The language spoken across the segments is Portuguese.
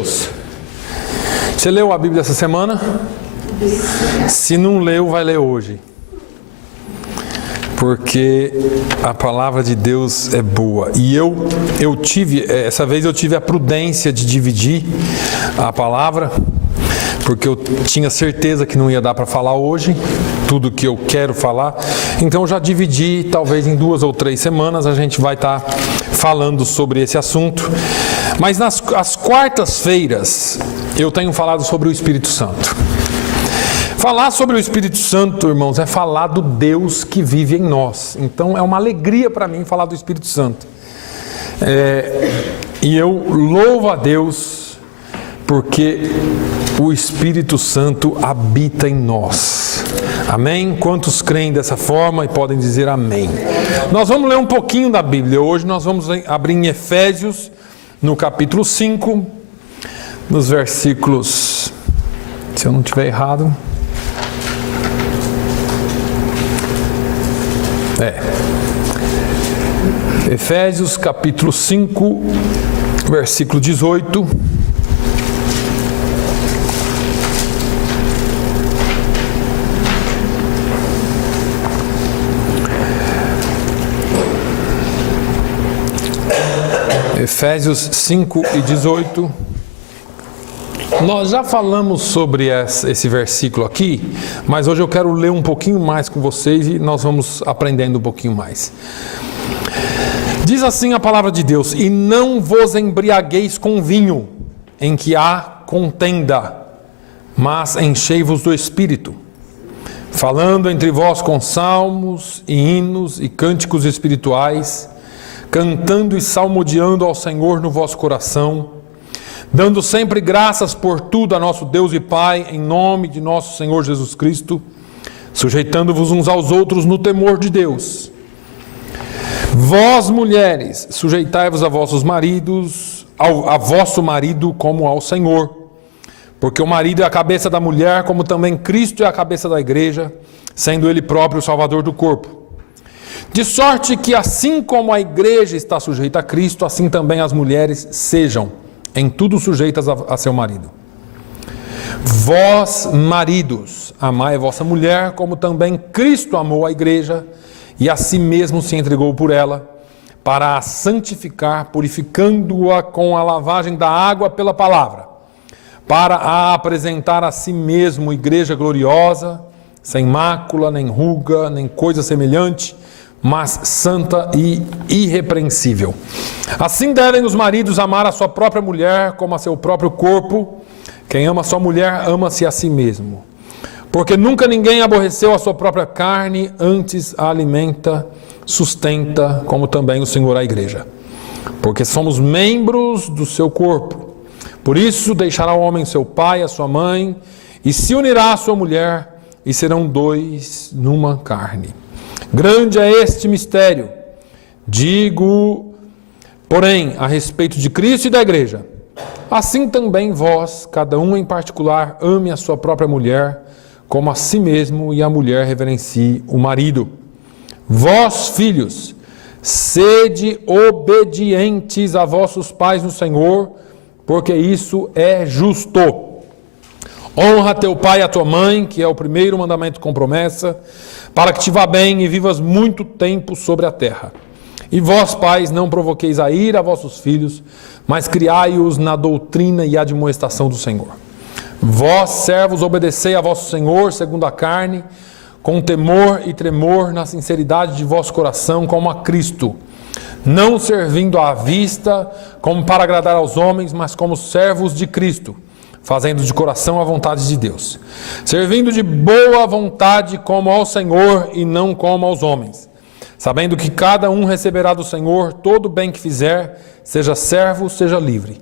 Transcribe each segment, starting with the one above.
Você leu a Bíblia essa semana? Se não leu, vai ler hoje. Porque a palavra de Deus é boa. E essa vez eu tive a prudência de dividir a palavra, porque eu tinha certeza que não ia dar para falar hoje tudo que eu quero falar. Então eu já dividi, talvez em 2 ou 3 semanas a gente vai estar falando sobre esse assunto. Mas às quartas-feiras eu tenho falado sobre o Espírito Santo. Falar sobre o Espírito Santo, irmãos, é falar do Deus que vive em nós. Então é uma alegria para mim falar do Espírito Santo. E eu louvo a Deus porque o Espírito Santo habita em nós. Amém? Quantos creem dessa forma e podem dizer amém? Nós vamos ler um pouquinho da Bíblia. Hoje nós vamos abrir em Efésios, no capítulo 5, nos versículos, se eu não estiver errado, Efésios capítulo 5, versículo 18. Efésios 5 e 18. Nós já falamos sobre esse versículo aqui, mas hoje eu quero ler um pouquinho mais com vocês e nós vamos aprendendo um pouquinho mais. Diz assim a palavra de Deus: e não vos embriagueis com vinho, em que há contenda, mas enchei-vos do Espírito, falando entre vós com salmos e hinos e cânticos espirituais, cantando e salmodiando ao Senhor no vosso coração, dando sempre graças por tudo a nosso Deus e Pai, em nome de nosso Senhor Jesus Cristo, sujeitando-vos uns aos outros no temor de Deus. Vós, mulheres, sujeitai-vos a vossos maridos, a vosso marido como ao Senhor, porque o marido é a cabeça da mulher, como também Cristo é a cabeça da igreja, sendo ele próprio o Salvador do corpo. De sorte que assim como a igreja está sujeita a Cristo, assim também as mulheres sejam em tudo sujeitas a seu marido. Vós, maridos, amai a vossa mulher, como também Cristo amou a igreja, e a si mesmo se entregou por ela, para a santificar, purificando-a com a lavagem da água pela palavra, para a apresentar a si mesmo igreja gloriosa, sem mácula, nem ruga, nem coisa semelhante, mas santa e irrepreensível. Assim devem os maridos amar a sua própria mulher como a seu próprio corpo. Quem ama a sua mulher, ama-se a si mesmo. Porque nunca ninguém aborreceu a sua própria carne, antes a alimenta, sustenta, como também o Senhor a igreja. Porque somos membros do seu corpo. Por isso deixará o homem seu pai, a sua mãe, e se unirá à sua mulher, e serão 2 numa carne. Grande é este mistério. Digo, porém, a respeito de Cristo e da igreja. Assim também vós, cada um em particular, ame a sua própria mulher, como a si mesmo, e a mulher reverencie o marido. Vós, filhos, sede obedientes a vossos pais no Senhor, porque isso é justo. Honra teu pai e a tua mãe, que é o primeiro mandamento com promessa, para que te vá bem e vivas muito tempo sobre a terra. E vós, pais, não provoqueis a ira a vossos filhos, mas criai-os na doutrina e admoestação do Senhor. Vós, servos, obedecei a vosso Senhor, segundo a carne, com temor e tremor, na sinceridade de vosso coração, como a Cristo, não servindo à vista, como para agradar aos homens, mas como servos de Cristo, fazendo de coração a vontade de Deus, servindo de boa vontade como ao Senhor e não como aos homens, sabendo que cada um receberá do Senhor todo o bem que fizer, seja servo, seja livre.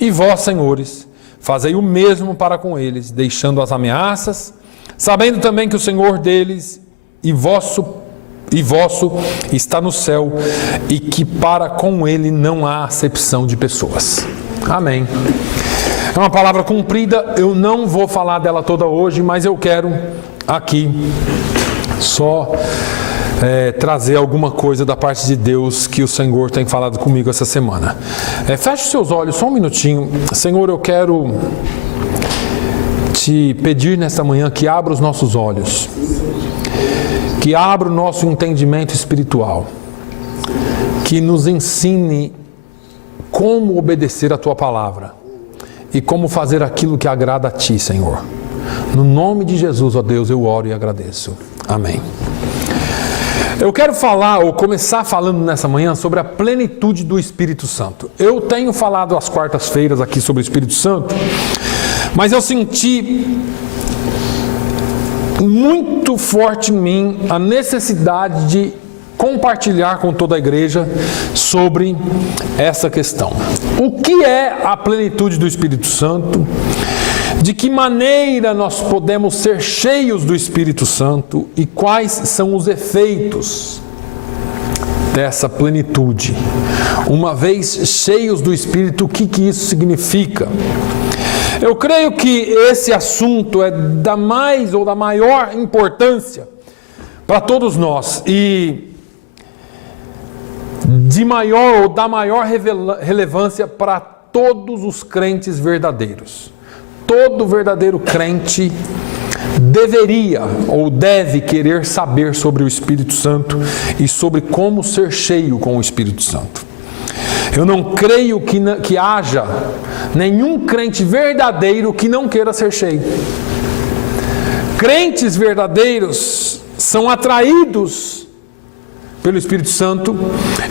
E vós, senhores, fazei o mesmo para com eles, deixando as ameaças, sabendo também que o Senhor deles e vosso está no céu, e que para com ele não há acepção de pessoas. Amém. É uma palavra comprida, eu não vou falar dela toda hoje, mas eu quero aqui só trazer alguma coisa da parte de Deus que o Senhor tem falado comigo essa semana. Feche os seus olhos só um minutinho. Senhor, eu quero te pedir nesta manhã que abra os nossos olhos, que abra o nosso entendimento espiritual, que nos ensine como obedecer a Tua palavra e como fazer aquilo que agrada a Ti, Senhor. No nome de Jesus, ó Deus, eu oro e agradeço. Amém. Eu quero falar, ou começar falando nessa manhã, sobre a plenitude do Espírito Santo. Eu tenho falado às quartas-feiras aqui sobre o Espírito Santo, mas eu senti muito forte em mim a necessidade de compartilhar com toda a igreja sobre essa questão. O que é a plenitude do Espírito Santo? De que maneira nós podemos ser cheios do Espírito Santo e quais são os efeitos dessa plenitude? Uma vez cheios do Espírito, o que isso significa? Eu creio que esse assunto é da maior importância para todos nós e da maior relevância para todos os crentes verdadeiros. Todo verdadeiro crente deveria ou deve querer saber sobre o Espírito Santo e sobre como ser cheio com o Espírito Santo. Eu não creio que haja nenhum crente verdadeiro que não queira ser cheio. Crentes verdadeiros são atraídos pelo Espírito Santo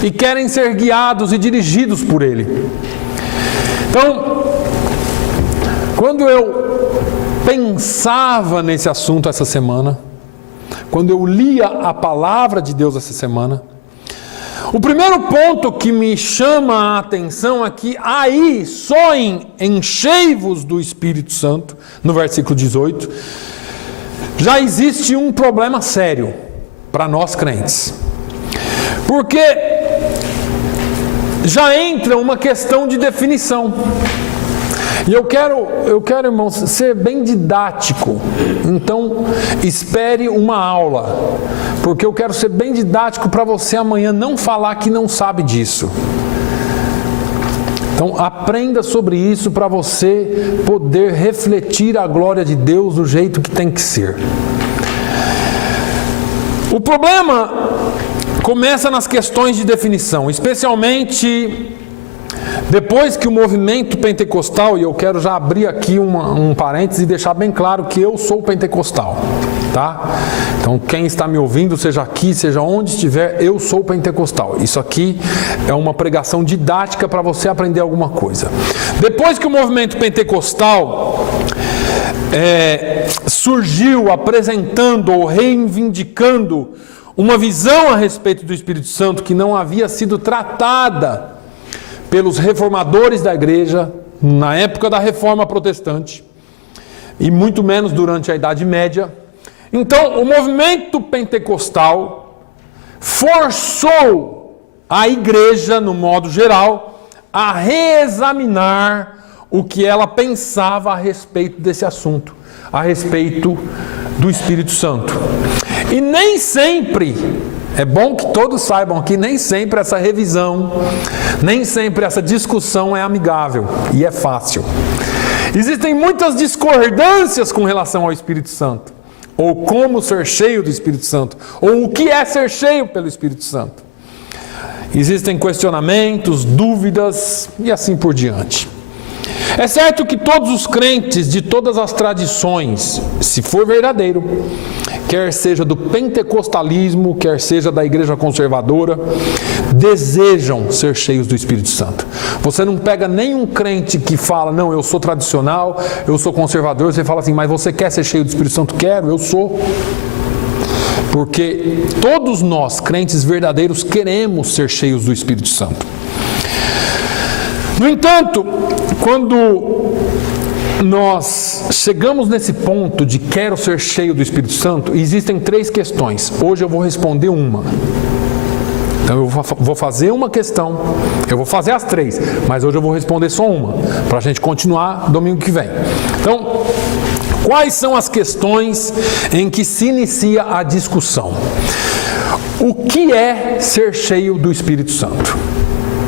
e querem ser guiados e dirigidos por Ele. Então, quando eu pensava nesse assunto essa semana, quando eu lia a palavra de Deus essa semana, o primeiro ponto que me chama a atenção é que aí, só em enchei-vos do Espírito Santo, no versículo 18, já existe um problema sério para nós crentes. Porque já entra uma questão de definição. E eu quero, irmãos, ser bem didático. Então, espere uma aula, porque eu quero ser bem didático para você amanhã não falar que não sabe disso. Então, aprenda sobre isso para você poder refletir a glória de Deus do jeito que tem que ser. O problema começa nas questões de definição, especialmente depois que o movimento pentecostal, e eu quero já abrir aqui um parênteses e deixar bem claro que eu sou pentecostal, tá? Então quem está me ouvindo, seja aqui, seja onde estiver, eu sou pentecostal. Isso aqui é uma pregação didática para você aprender alguma coisa. Depois que o movimento pentecostal surgiu apresentando ou reivindicando uma visão a respeito do Espírito Santo que não havia sido tratada pelos reformadores da igreja na época da Reforma Protestante e muito menos durante a Idade Média. Então, o movimento pentecostal forçou a igreja, no modo geral, a reexaminar o que ela pensava a respeito desse assunto, a respeito do Espírito Santo. E nem sempre, é bom que todos saibam que nem sempre essa revisão, nem sempre essa discussão é amigável e é fácil. Existem muitas discordâncias com relação ao Espírito Santo, ou como ser cheio do Espírito Santo, ou o que é ser cheio pelo Espírito Santo. Existem questionamentos, dúvidas e assim por diante. É certo que todos os crentes de todas as tradições, se for verdadeiro, quer seja do pentecostalismo, quer seja da igreja conservadora, desejam ser cheios do Espírito Santo. Você não pega nenhum crente que fala, não, eu sou tradicional, eu sou conservador, você fala assim, mas você quer ser cheio do Espírito Santo? Quero, eu sou. Porque todos nós, crentes verdadeiros, queremos ser cheios do Espírito Santo. No entanto, quando nós chegamos nesse ponto de quero ser cheio do Espírito Santo, existem 3 questões. Hoje eu vou responder uma. Então eu vou fazer uma questão, eu vou fazer as 3, mas hoje eu vou responder só uma, para a gente continuar domingo que vem. Então, quais são as questões em que se inicia a discussão? O que é ser cheio do Espírito Santo?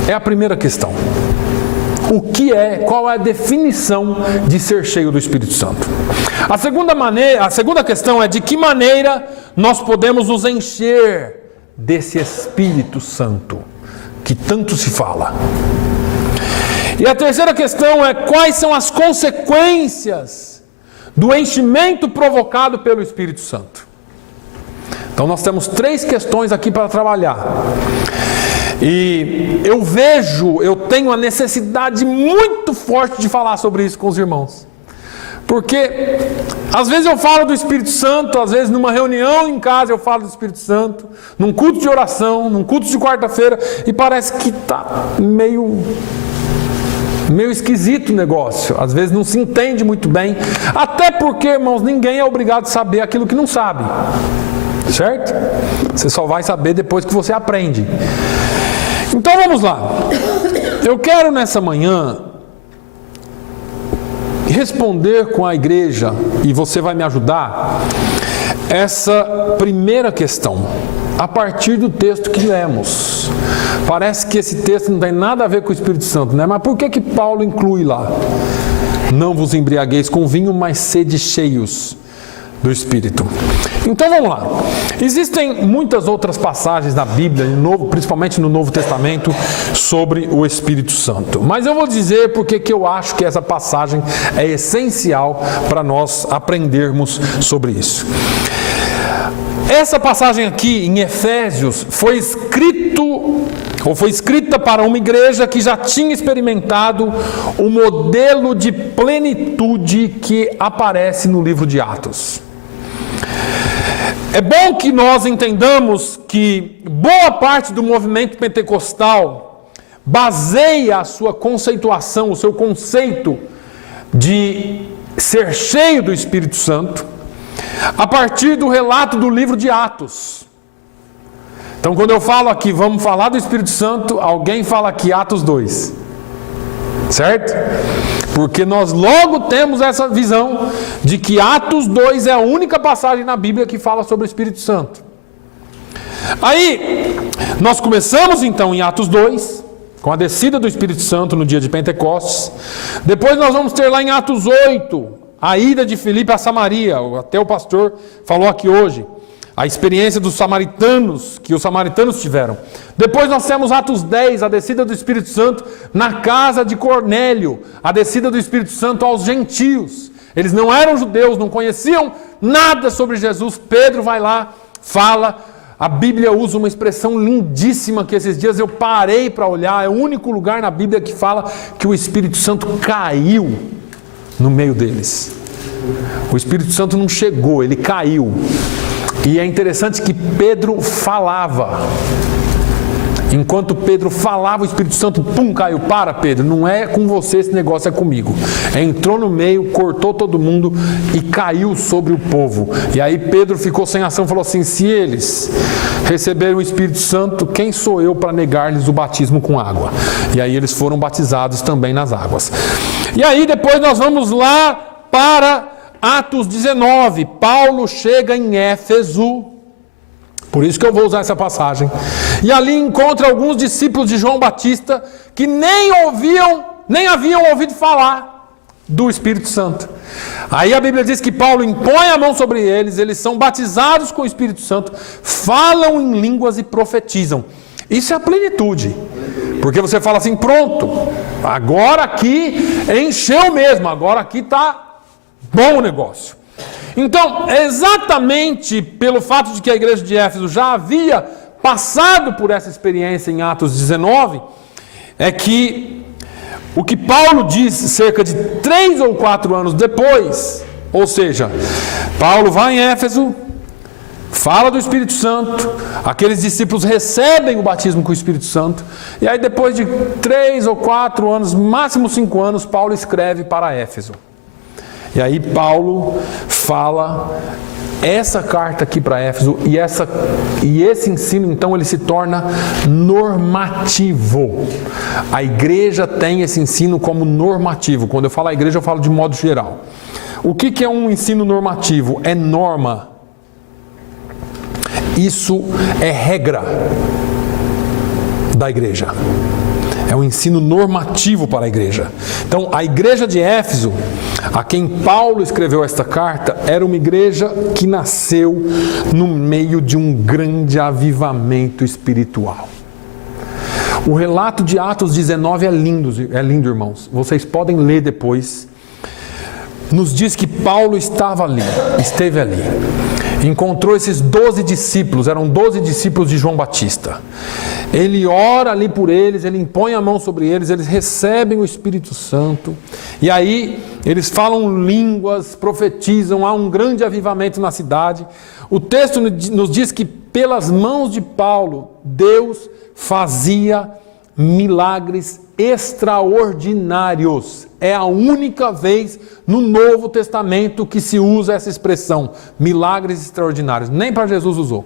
É a primeira questão. Qual é a definição de ser cheio do Espírito Santo? A segunda questão é de que maneira nós podemos nos encher desse Espírito Santo que tanto se fala. E a terceira questão é quais são as consequências do enchimento provocado pelo Espírito Santo. Então nós temos 3 questões aqui para trabalhar. E eu tenho a necessidade muito forte de falar sobre isso com os irmãos. Porque às vezes eu falo do Espírito Santo, às vezes numa reunião em casa eu falo do Espírito Santo, num culto de oração, num culto de quarta-feira, e parece que está meio esquisito o negócio. Às vezes não se entende muito bem. Até porque, irmãos, ninguém é obrigado a saber aquilo que não sabe. Certo? Você só vai saber depois que você aprende. Então vamos lá. Eu quero nessa manhã responder com a igreja, e você vai me ajudar, essa primeira questão, a partir do texto que lemos. Parece que esse texto não tem nada a ver com o Espírito Santo, né? Mas por que Paulo inclui lá? Não vos embriagueis com vinho, mas sede cheios do Espírito. Então vamos lá. Existem muitas outras passagens na Bíblia, principalmente no Novo Testamento, sobre o Espírito Santo. Mas eu vou dizer porque que eu acho que essa passagem é essencial para nós aprendermos sobre isso. Essa passagem aqui em Efésios foi escrita para uma igreja que já tinha experimentado o modelo de plenitude que aparece no livro de Atos. É bom que nós entendamos que boa parte do movimento pentecostal baseia a sua conceituação, o seu conceito de ser cheio do Espírito Santo, a partir do relato do livro de Atos. Então, quando eu falo aqui, vamos falar do Espírito Santo, alguém fala aqui Atos 2. Certo? Porque nós logo temos essa visão de que Atos 2 é a única passagem na Bíblia que fala sobre o Espírito Santo. Aí, nós começamos então em Atos 2, com a descida do Espírito Santo no dia de Pentecostes. Depois nós vamos ter lá em Atos 8, a ida de Filipe a Samaria, até o pastor falou aqui hoje. A experiência dos samaritanos, que os samaritanos tiveram. Depois nós temos Atos 10, a descida do Espírito Santo na casa de Cornélio. A descida do Espírito Santo aos gentios. Eles não eram judeus, não conheciam nada sobre Jesus. Pedro vai lá, fala. A Bíblia usa uma expressão lindíssima que esses dias eu parei para olhar. É o único lugar na Bíblia que fala que o Espírito Santo caiu no meio deles. O Espírito Santo não chegou, ele caiu. E é interessante que Pedro falava. Enquanto Pedro falava, o Espírito Santo, caiu. Para, Pedro, não é com você esse negócio, é comigo. Entrou no meio, cortou todo mundo e caiu sobre o povo. E aí Pedro ficou sem ação e falou assim: se eles receberam o Espírito Santo, quem sou eu para negar-lhes o batismo com água? E aí eles foram batizados também nas águas. E aí depois nós vamos lá para Atos 19, Paulo chega em Éfeso, por isso que eu vou usar essa passagem, e ali encontra alguns discípulos de João Batista que nem haviam ouvido falar do Espírito Santo. Aí a Bíblia diz que Paulo impõe a mão sobre eles, eles são batizados com o Espírito Santo, falam em línguas e profetizam. Isso é a plenitude, porque você fala assim, pronto, agora aqui encheu mesmo, agora aqui está bom o negócio. Então, exatamente pelo fato de que a igreja de Éfeso já havia passado por essa experiência em Atos 19, é que o que Paulo diz cerca de 3 ou 4 anos depois, ou seja, Paulo vai em Éfeso, fala do Espírito Santo, aqueles discípulos recebem o batismo com o Espírito Santo, e aí depois de 3 ou 4 anos, máximo 5 anos, Paulo escreve para Éfeso. E aí Paulo fala essa carta aqui para Éfeso, e esse ensino então ele se torna normativo. A igreja tem esse ensino como normativo. Quando eu falo a igreja, eu falo de modo geral. O que é um ensino normativo? É norma. Isso é regra da igreja. É um ensino normativo para a igreja. Então, a igreja de Éfeso, a quem Paulo escreveu esta carta, era uma igreja que nasceu no meio de um grande avivamento espiritual. O relato de Atos 19 é lindo, irmãos. Vocês podem ler depois. Nos diz que Paulo esteve ali. Encontrou esses 12 discípulos, eram 12 discípulos de João Batista. Ele ora ali por eles, ele impõe a mão sobre eles, eles recebem o Espírito Santo. E aí eles falam línguas, profetizam, há um grande avivamento na cidade. O texto nos diz que pelas mãos de Paulo, Deus fazia milagres extraordinários. É a única vez no Novo Testamento que se usa essa expressão, milagres extraordinários. Nem para Jesus usou.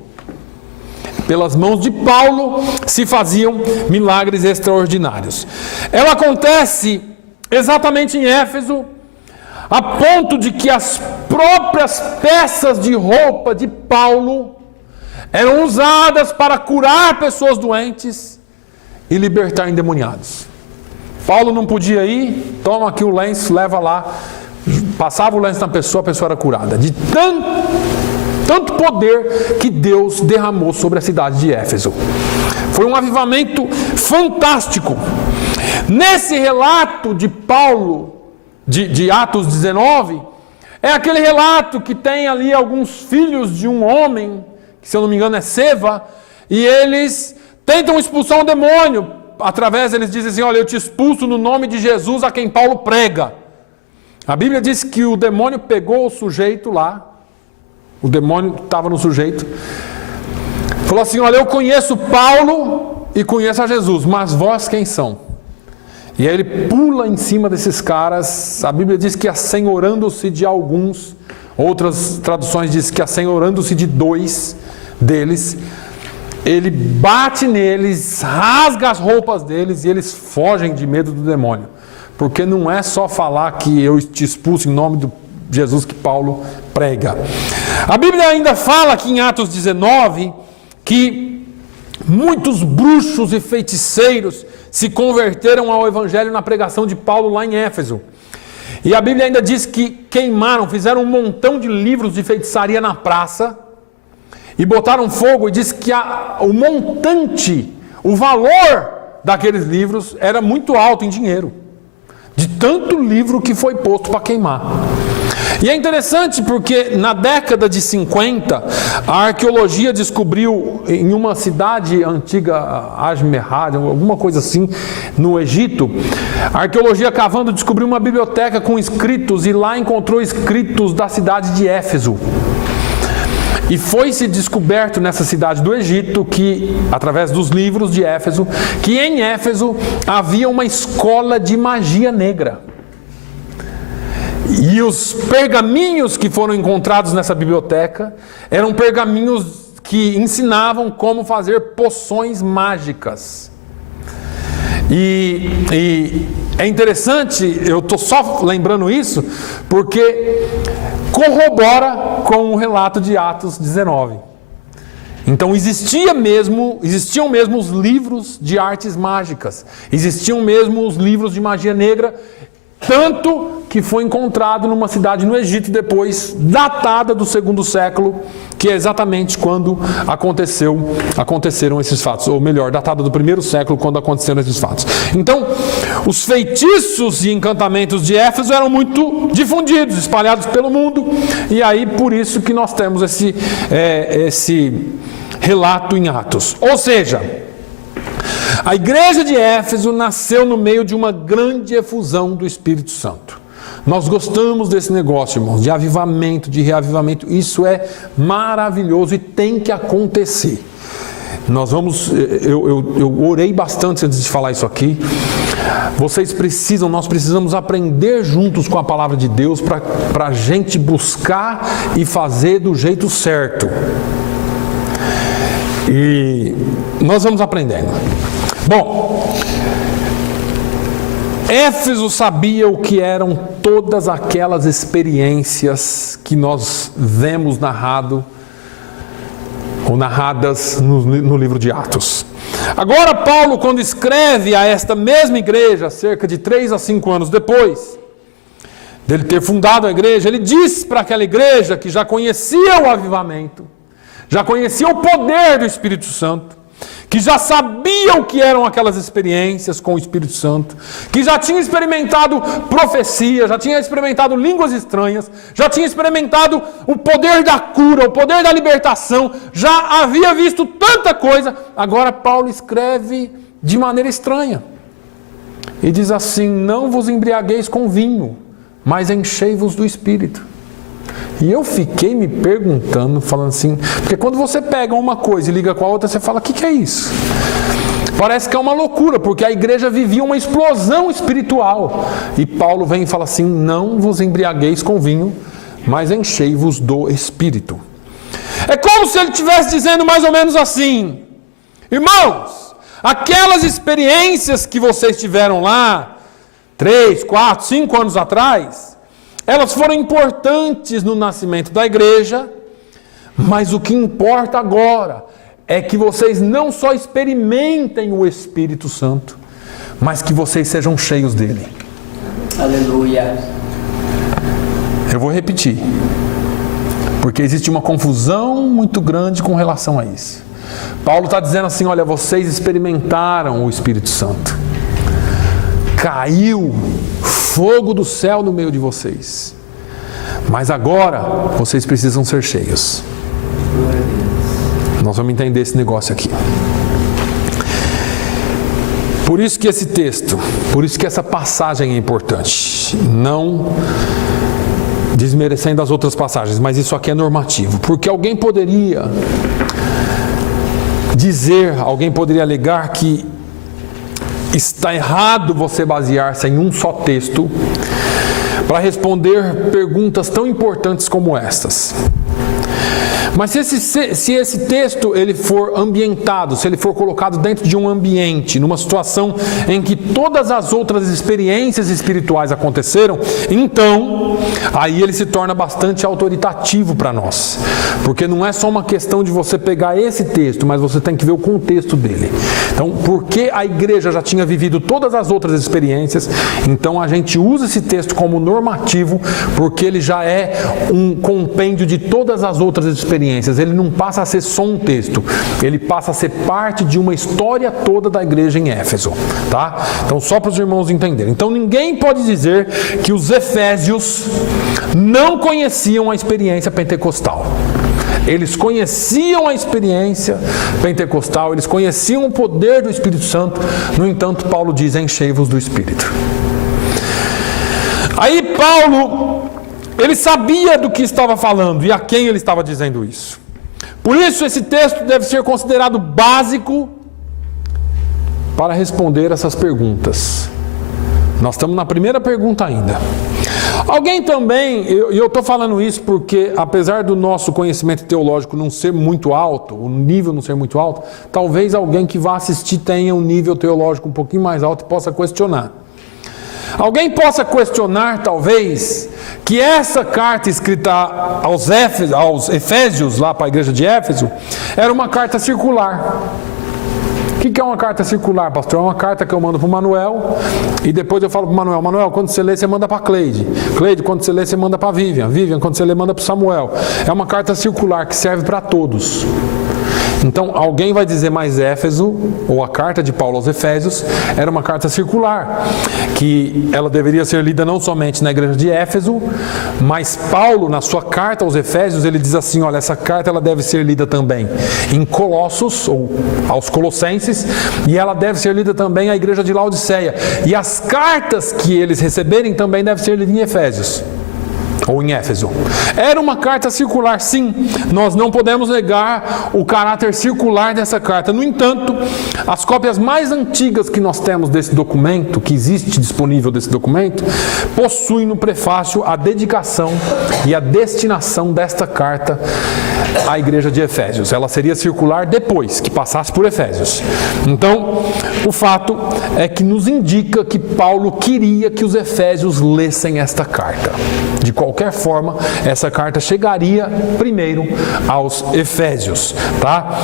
Pelas mãos de Paulo se faziam milagres extraordinários. Ela acontece exatamente em Éfeso, a ponto de que as próprias peças de roupa de Paulo eram usadas para curar pessoas doentes e libertar endemoniados. Paulo não podia ir, toma aqui o lenço, leva lá, passava o lenço na pessoa, a pessoa era curada. De tanto poder que Deus derramou sobre a cidade de Éfeso. Foi um avivamento fantástico. Nesse relato de Paulo, de Atos 19, é aquele relato que tem ali alguns filhos de um homem, que se eu não me engano é Seva, e eles tentam expulsar um demônio. Através, eles dizem assim, olha, eu te expulso no nome de Jesus a quem Paulo prega. A Bíblia diz que o demônio pegou o sujeito lá, o demônio estava no sujeito, falou assim, olha, eu conheço Paulo e conheço a Jesus, mas vós quem são? E aí ele pula em cima desses caras. A Bíblia diz que assenhorando-se de alguns, outras traduções diz que assenhorando-se de 2 deles, ele bate neles, rasga as roupas deles e eles fogem de medo do demônio. Porque não é só falar que eu te expulso em nome de Jesus que Paulo prega. A Bíblia ainda fala aqui em Atos 19 que muitos bruxos e feiticeiros se converteram ao evangelho na pregação de Paulo lá em Éfeso. E a Bíblia ainda diz que queimaram, fizeram um montão de livros de feitiçaria na praça e botaram fogo, e diz que o montante, o valor daqueles livros era muito alto em dinheiro, de tanto livro que foi posto para queimar. E é interessante porque na década de 50, a arqueologia descobriu em uma cidade antiga, Ajmerhad, alguma coisa assim, no Egito, a arqueologia cavando descobriu uma biblioteca com escritos, e lá encontrou escritos da cidade de Éfeso. E foi-se descoberto nessa cidade do Egito, que, através dos livros de Éfeso, que em Éfeso havia uma escola de magia negra. E os pergaminhos que foram encontrados nessa biblioteca eram pergaminhos que ensinavam como fazer poções mágicas. E é interessante, eu estou só lembrando isso, porque corrobora com o relato de Atos 19. Então existiam mesmo os livros de artes mágicas, existiam mesmo os livros de magia negra, tanto que foi encontrado numa cidade no Egito depois, datada do 2º século, que é exatamente quando aconteceram esses fatos, ou melhor, datada do 1º século, quando aconteceram esses fatos. Então, os feitiços e encantamentos de Éfeso eram muito difundidos, espalhados pelo mundo, e aí por isso que nós temos esse relato em Atos. Ou seja, a igreja de Éfeso nasceu no meio de uma grande efusão do Espírito Santo. Nós gostamos desse negócio, irmãos, de avivamento, de reavivamento. Isso é maravilhoso e tem que acontecer. Eu orei bastante antes de falar isso aqui. Nós precisamos aprender juntos com a palavra de Deus para a gente buscar e fazer do jeito certo. E nós vamos aprendendo. Bom, Éfeso sabia o que eram todas aquelas experiências que nós vemos narrado ou narradas no livro de Atos. Agora Paulo, quando escreve a esta mesma igreja, cerca de 3 a 5 anos depois dele ter fundado a igreja, ele diz para aquela igreja que já conhecia o avivamento, já conhecia o poder do Espírito Santo, que já sabia o que eram aquelas experiências com o Espírito Santo, que já tinha experimentado profecia, já tinha experimentado línguas estranhas, já tinha experimentado o poder da cura, o poder da libertação, já havia visto tanta coisa. Agora Paulo escreve de maneira estranha e diz assim: não vos embriagueis com vinho, mas enchei-vos do Espírito. E eu fiquei me perguntando, falando assim, porque quando você pega uma coisa e liga com a outra, você fala, o que é isso? Parece que é uma loucura, porque a igreja vivia uma explosão espiritual. E Paulo vem e fala assim, não vos embriagueis com vinho, mas enchei-vos do Espírito. É como se ele estivesse dizendo mais ou menos assim, irmãos, aquelas experiências que vocês tiveram lá, 3, 4, 5 anos atrás, elas foram importantes no nascimento da igreja, mas o que importa agora é que vocês não só experimentem o Espírito Santo, mas que vocês sejam cheios dele. Aleluia. Eu vou repetir, porque existe uma confusão muito grande com relação a isso. Paulo está dizendo assim, olha, vocês experimentaram o Espírito Santo. Caiu fogo do céu no meio de vocês. Mas agora, vocês precisam ser cheios. Nós vamos entender esse negócio aqui. Por isso que esse texto, por isso que essa passagem é importante. Não desmerecendo as outras passagens, mas isso aqui é normativo. Porque alguém poderia dizer, alguém poderia alegar que está errado você basear-se em um só texto para responder perguntas tão importantes como estas. Mas se esse texto ele for ambientado, se ele for colocado dentro de um ambiente, numa situação em que todas as outras experiências espirituais aconteceram, então, aí ele se torna bastante autoritativo para nós. Porque não é só uma questão de você pegar esse texto, mas você tem que ver o contexto dele. Então, porque a igreja já tinha vivido todas as outras experiências, então a gente usa esse texto como normativo, porque ele já é um compêndio de todas as outras experiências. Ele não passa a ser só um texto, ele passa a ser parte de uma história toda da igreja em Éfeso, tá? Então, só para os irmãos entenderem. Então, ninguém pode dizer que os efésios não conheciam a experiência pentecostal. Eles conheciam a experiência pentecostal, eles conheciam o poder do Espírito Santo. No entanto, Paulo diz, enchei-vos do Espírito. Aí Paulo, ele sabia do que estava falando e a quem ele estava dizendo isso. Por isso, esse texto deve ser considerado básico para responder essas perguntas. Nós estamos na primeira pergunta ainda. Alguém também, e eu estou falando isso porque, apesar do nosso conhecimento teológico não ser muito alto, o nível não ser muito alto, talvez alguém que vá assistir tenha um nível teológico um pouquinho mais alto e possa questionar. Alguém possa questionar, talvez, que essa carta escrita aos Efésios, lá para a igreja de Éfeso, era uma carta circular. O que é uma carta circular, pastor? É uma carta que eu mando para o Manuel e depois eu falo para o Manuel, Manuel, quando você lê, você manda para a Cleide. Cleide, quando você lê, você manda para a Vivian. Vivian, quando você lê, manda para o Samuel. É uma carta circular que serve para todos. Então, alguém vai dizer, mas Éfeso, ou a carta de Paulo aos Efésios, era uma carta circular, que ela deveria ser lida não somente na igreja de Éfeso, mas Paulo, na sua carta aos Efésios, ele diz assim, olha, essa carta ela deve ser lida também em Colossos, ou aos Colossenses, e ela deve ser lida também à igreja de Laodiceia. E as cartas que eles receberem também devem ser lidas em Efésios. Ou em Éfeso. Era uma carta circular, sim. Nós não podemos negar o caráter circular dessa carta. No entanto, as cópias mais antigas que nós temos desse documento, que existe disponível desse documento, possuem no prefácio a dedicação e a destinação desta carta à igreja de Efésios. Ela seria circular depois que passasse por Efésios. Então, o fato é que nos indica que Paulo queria que os efésios lessem esta carta. De qualquer forma, essa carta chegaria primeiro aos efésios, tá?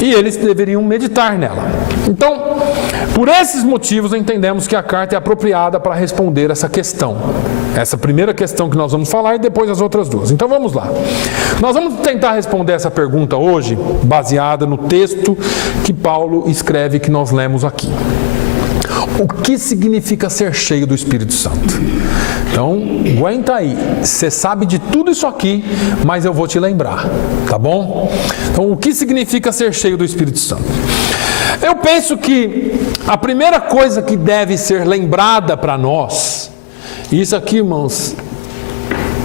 E eles deveriam meditar nela. Então, por esses motivos, entendemos que a carta é apropriada para responder essa questão. Essa primeira questão que nós vamos falar e depois as outras duas. Então vamos lá. Nós vamos tentar responder essa pergunta hoje, baseada no texto que Paulo escreve, que nós lemos aqui. O que significa ser cheio do Espírito Santo? Então, aguenta aí. Você sabe de tudo isso aqui, mas eu vou te lembrar, tá bom? Então, o que significa ser cheio do Espírito Santo? Eu penso que a primeira coisa que deve ser lembrada para nós, e isso aqui, irmãos,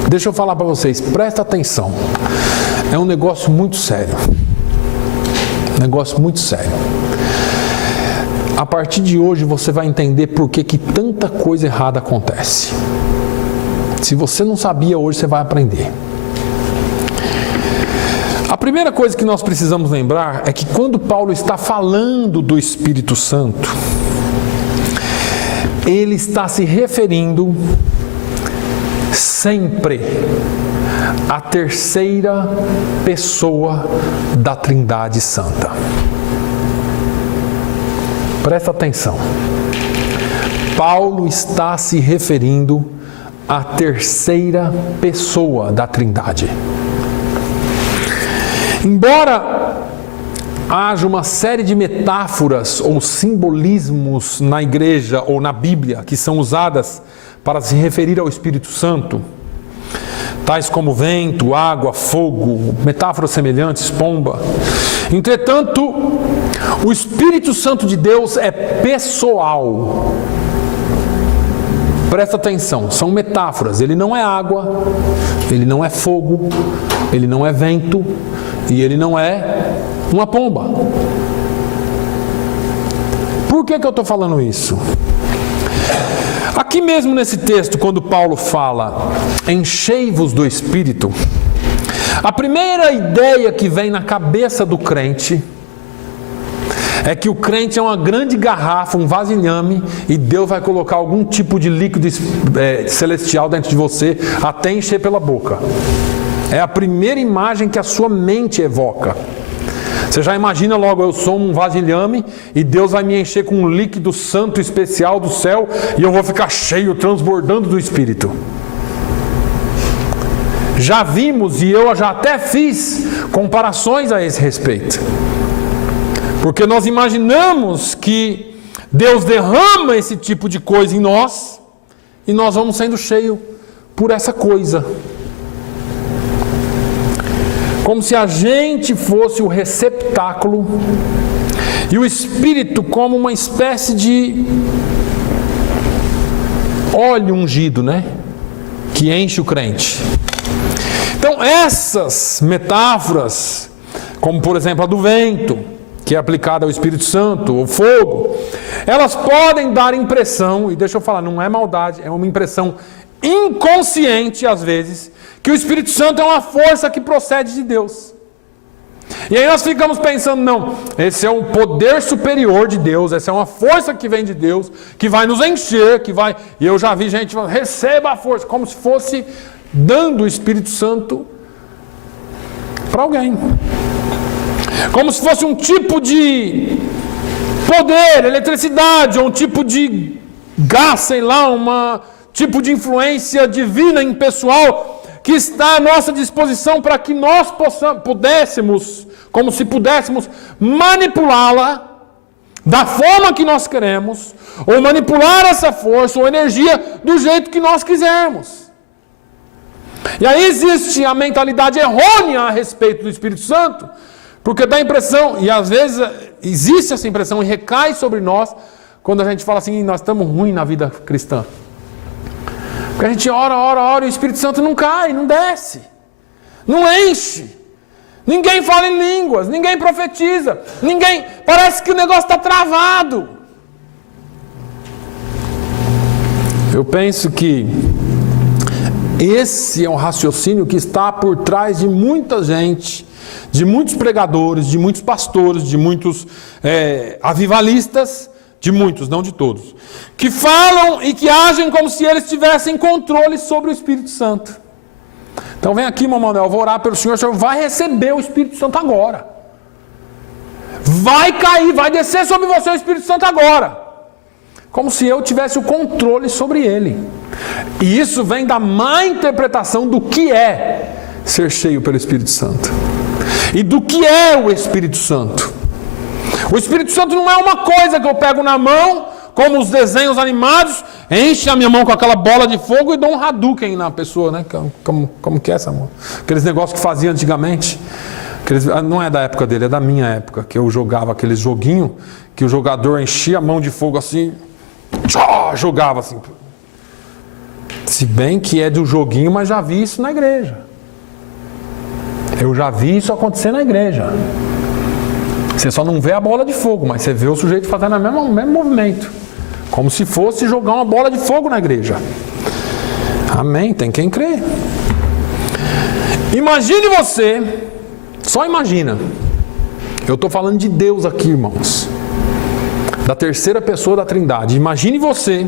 deixa eu falar para vocês, presta atenção. É um negócio muito sério. Negócio muito sério. A partir de hoje você vai entender por que tanta coisa errada acontece. Se você não sabia, hoje você vai aprender. A primeira coisa que nós precisamos lembrar é que quando Paulo está falando do Espírito Santo, ele está se referindo sempre à terceira pessoa da Trindade Santa. Presta atenção. Paulo está se referindo à terceira pessoa da Trindade. Embora haja uma série de metáforas ou simbolismos na igreja ou na Bíblia que são usadas para se referir ao Espírito Santo, tais como vento, água, fogo, metáforas semelhantes, pomba. Entretanto, o Espírito Santo de Deus é pessoal. Presta atenção, são metáforas. Ele não é água, ele não é fogo, ele não é vento e ele não é uma pomba. Por que eu estou falando isso? Aqui mesmo nesse texto, quando Paulo fala enchei-vos do Espírito, a primeira ideia que vem na cabeça do crente é que o crente é uma grande garrafa, um vasilhame, e Deus vai colocar algum tipo de líquido celestial dentro de você até encher pela boca. É a primeira imagem que a sua mente evoca. Você já imagina logo, eu sou um vasilhame e Deus vai me encher com um líquido santo especial do céu e eu vou ficar cheio, transbordando do Espírito. Já vimos e eu já até fiz comparações a esse respeito. Porque nós imaginamos que Deus derrama esse tipo de coisa em nós e nós vamos sendo cheios por essa coisa. Como se a gente fosse o receptáculo e o Espírito como uma espécie de óleo ungido, né? Que enche o crente. Então essas metáforas, como por exemplo a do vento, que é aplicada ao Espírito Santo, ou fogo, elas podem dar impressão, e deixa eu falar, não é maldade, é uma impressão inconsciente às vezes, que o Espírito Santo é uma força que procede de Deus. E aí nós ficamos pensando, não, esse é um poder superior de Deus, essa é uma força que vem de Deus, que vai nos encher, que vai... E eu já vi gente falando, receba a força, como se fosse dando o Espírito Santo para alguém. Como se fosse um tipo de poder, eletricidade, ou um tipo de gás, sei lá, um tipo de influência divina, impessoal, que está à nossa disposição para que nós pudéssemos, como se pudéssemos manipulá-la da forma que nós queremos, ou manipular essa força ou energia do jeito que nós quisermos. E aí existe a mentalidade errônea a respeito do Espírito Santo, porque dá a impressão, e às vezes existe essa impressão e recai sobre nós, quando a gente fala assim, nós estamos ruins na vida cristã. Porque a gente ora, e o Espírito Santo não cai, não desce, não enche. Ninguém fala em línguas, ninguém profetiza, parece que o negócio está travado. Eu penso que Esse é um raciocínio que está por trás de muita gente, de muitos pregadores, de muitos pastores, de muitos avivalistas, de muitos, não de todos, que falam e que agem como se eles tivessem controle sobre o Espírito Santo. Então vem aqui, irmão Manuel, eu vou orar pelo senhor vai receber o Espírito Santo agora. Vai cair, vai descer sobre você o Espírito Santo agora. Como se eu tivesse o controle sobre ele. E isso vem da má interpretação do que é ser cheio pelo Espírito Santo. E do que é o Espírito Santo. O Espírito Santo não é uma coisa que eu pego na mão, como os desenhos animados, enche a minha mão com aquela bola de fogo e dou um Hadouken na pessoa, né? Como que é essa mão? Aqueles negócios que fazia antigamente. Não é da época dele, é da minha época, que eu jogava aqueles joguinhos, que o jogador enchia a mão de fogo assim, jogava assim. Se bem que é do joguinho, mas já vi isso na igreja. Eu já vi isso acontecer na igreja. Você só não vê a bola de fogo, mas você vê o sujeito fazendo o mesmo movimento. Como se fosse jogar uma bola de fogo na igreja. Amém, tem quem crê. Imagine você, só imagina. Eu estou falando de Deus aqui, irmãos. Da terceira pessoa da Trindade. Imagine você,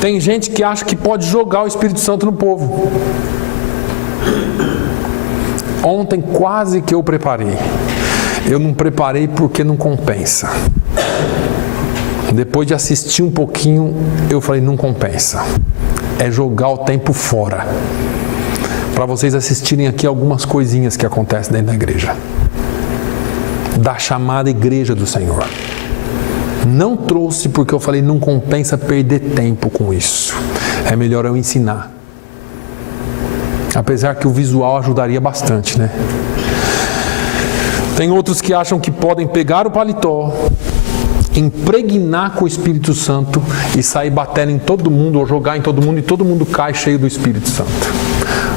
tem gente que acha que pode jogar o Espírito Santo no povo. Ontem quase que eu preparei. Eu não preparei porque não compensa. Depois de assistir um pouquinho, eu falei, não compensa. É jogar o tempo fora. Para vocês assistirem aqui algumas coisinhas que acontecem dentro da igreja. Da chamada igreja do Senhor. Não trouxe porque eu falei, não compensa perder tempo com isso. É melhor eu ensinar. Apesar que o visual ajudaria bastante, né? Tem outros que acham que podem pegar o paletó, impregnar com o Espírito Santo e sair batendo em todo mundo ou jogar em todo mundo e todo mundo cai cheio do Espírito Santo.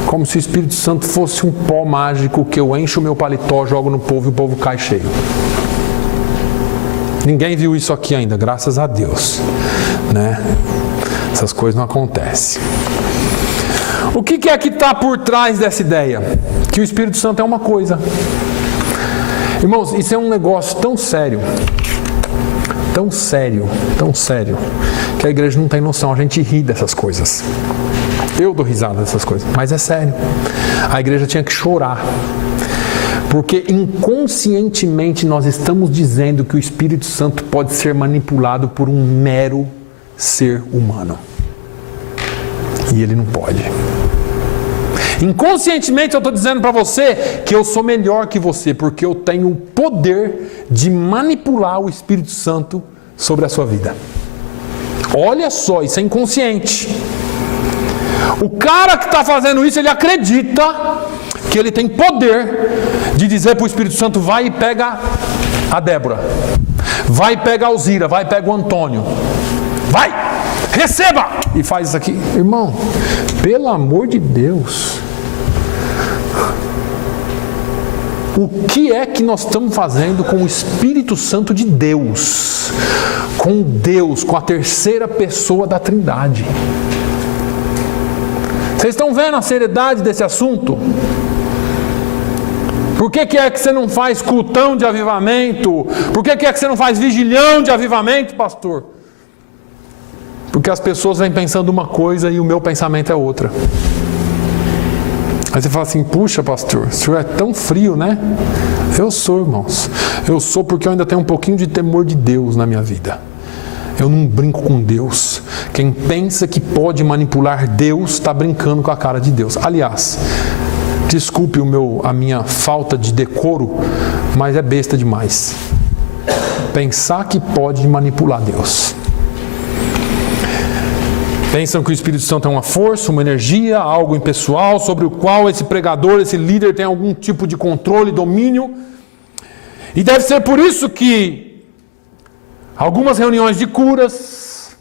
Como se o Espírito Santo fosse um pó mágico que eu encho o meu paletó, jogo no povo e o povo cai cheio. Ninguém viu isso aqui ainda, graças a Deus, né? Essas coisas não acontecem. O que é que está por trás dessa ideia? Que o Espírito Santo é uma coisa. Irmãos, isso é um negócio tão sério, que a igreja não tem noção. A gente ri dessas coisas. Eu dou risada dessas coisas, mas é sério. A igreja tinha que chorar. Porque inconscientemente nós estamos dizendo que o Espírito Santo pode ser manipulado por um mero ser humano. E ele não pode. Inconscientemente eu estou dizendo para você que eu sou melhor que você, porque eu tenho o poder de manipular o Espírito Santo sobre a sua vida. Olha só, isso é inconsciente. O cara que está fazendo isso, ele acredita que ele tem poder de dizer para o Espírito Santo, vai e pega a Débora, vai e pega a Alzira, vai e pega o Antônio, vai, receba! E faz isso aqui. Irmão, pelo amor de Deus, o que é que nós estamos fazendo com o Espírito Santo de Deus? Com Deus, com a terceira pessoa da Trindade. Vocês estão vendo a seriedade desse assunto? Por que é que você não faz cultão de avivamento? Por que é que você não faz vigilhão de avivamento, pastor? Porque as pessoas vêm pensando uma coisa e o meu pensamento é outra. Aí você fala assim, puxa pastor, o senhor é tão frio, né? Eu sou, irmãos. Eu sou porque eu ainda tenho um pouquinho de temor de Deus na minha vida. Eu não brinco com Deus. Quem pensa que pode manipular Deus está brincando com a cara de Deus. Aliás, desculpe a minha falta de decoro, mas é besta demais. Pensar que pode manipular Deus. Pensam que o Espírito Santo é uma força, uma energia, algo impessoal, sobre o qual esse pregador, esse líder tem algum tipo de controle, domínio. E deve ser por isso que algumas reuniões de curas,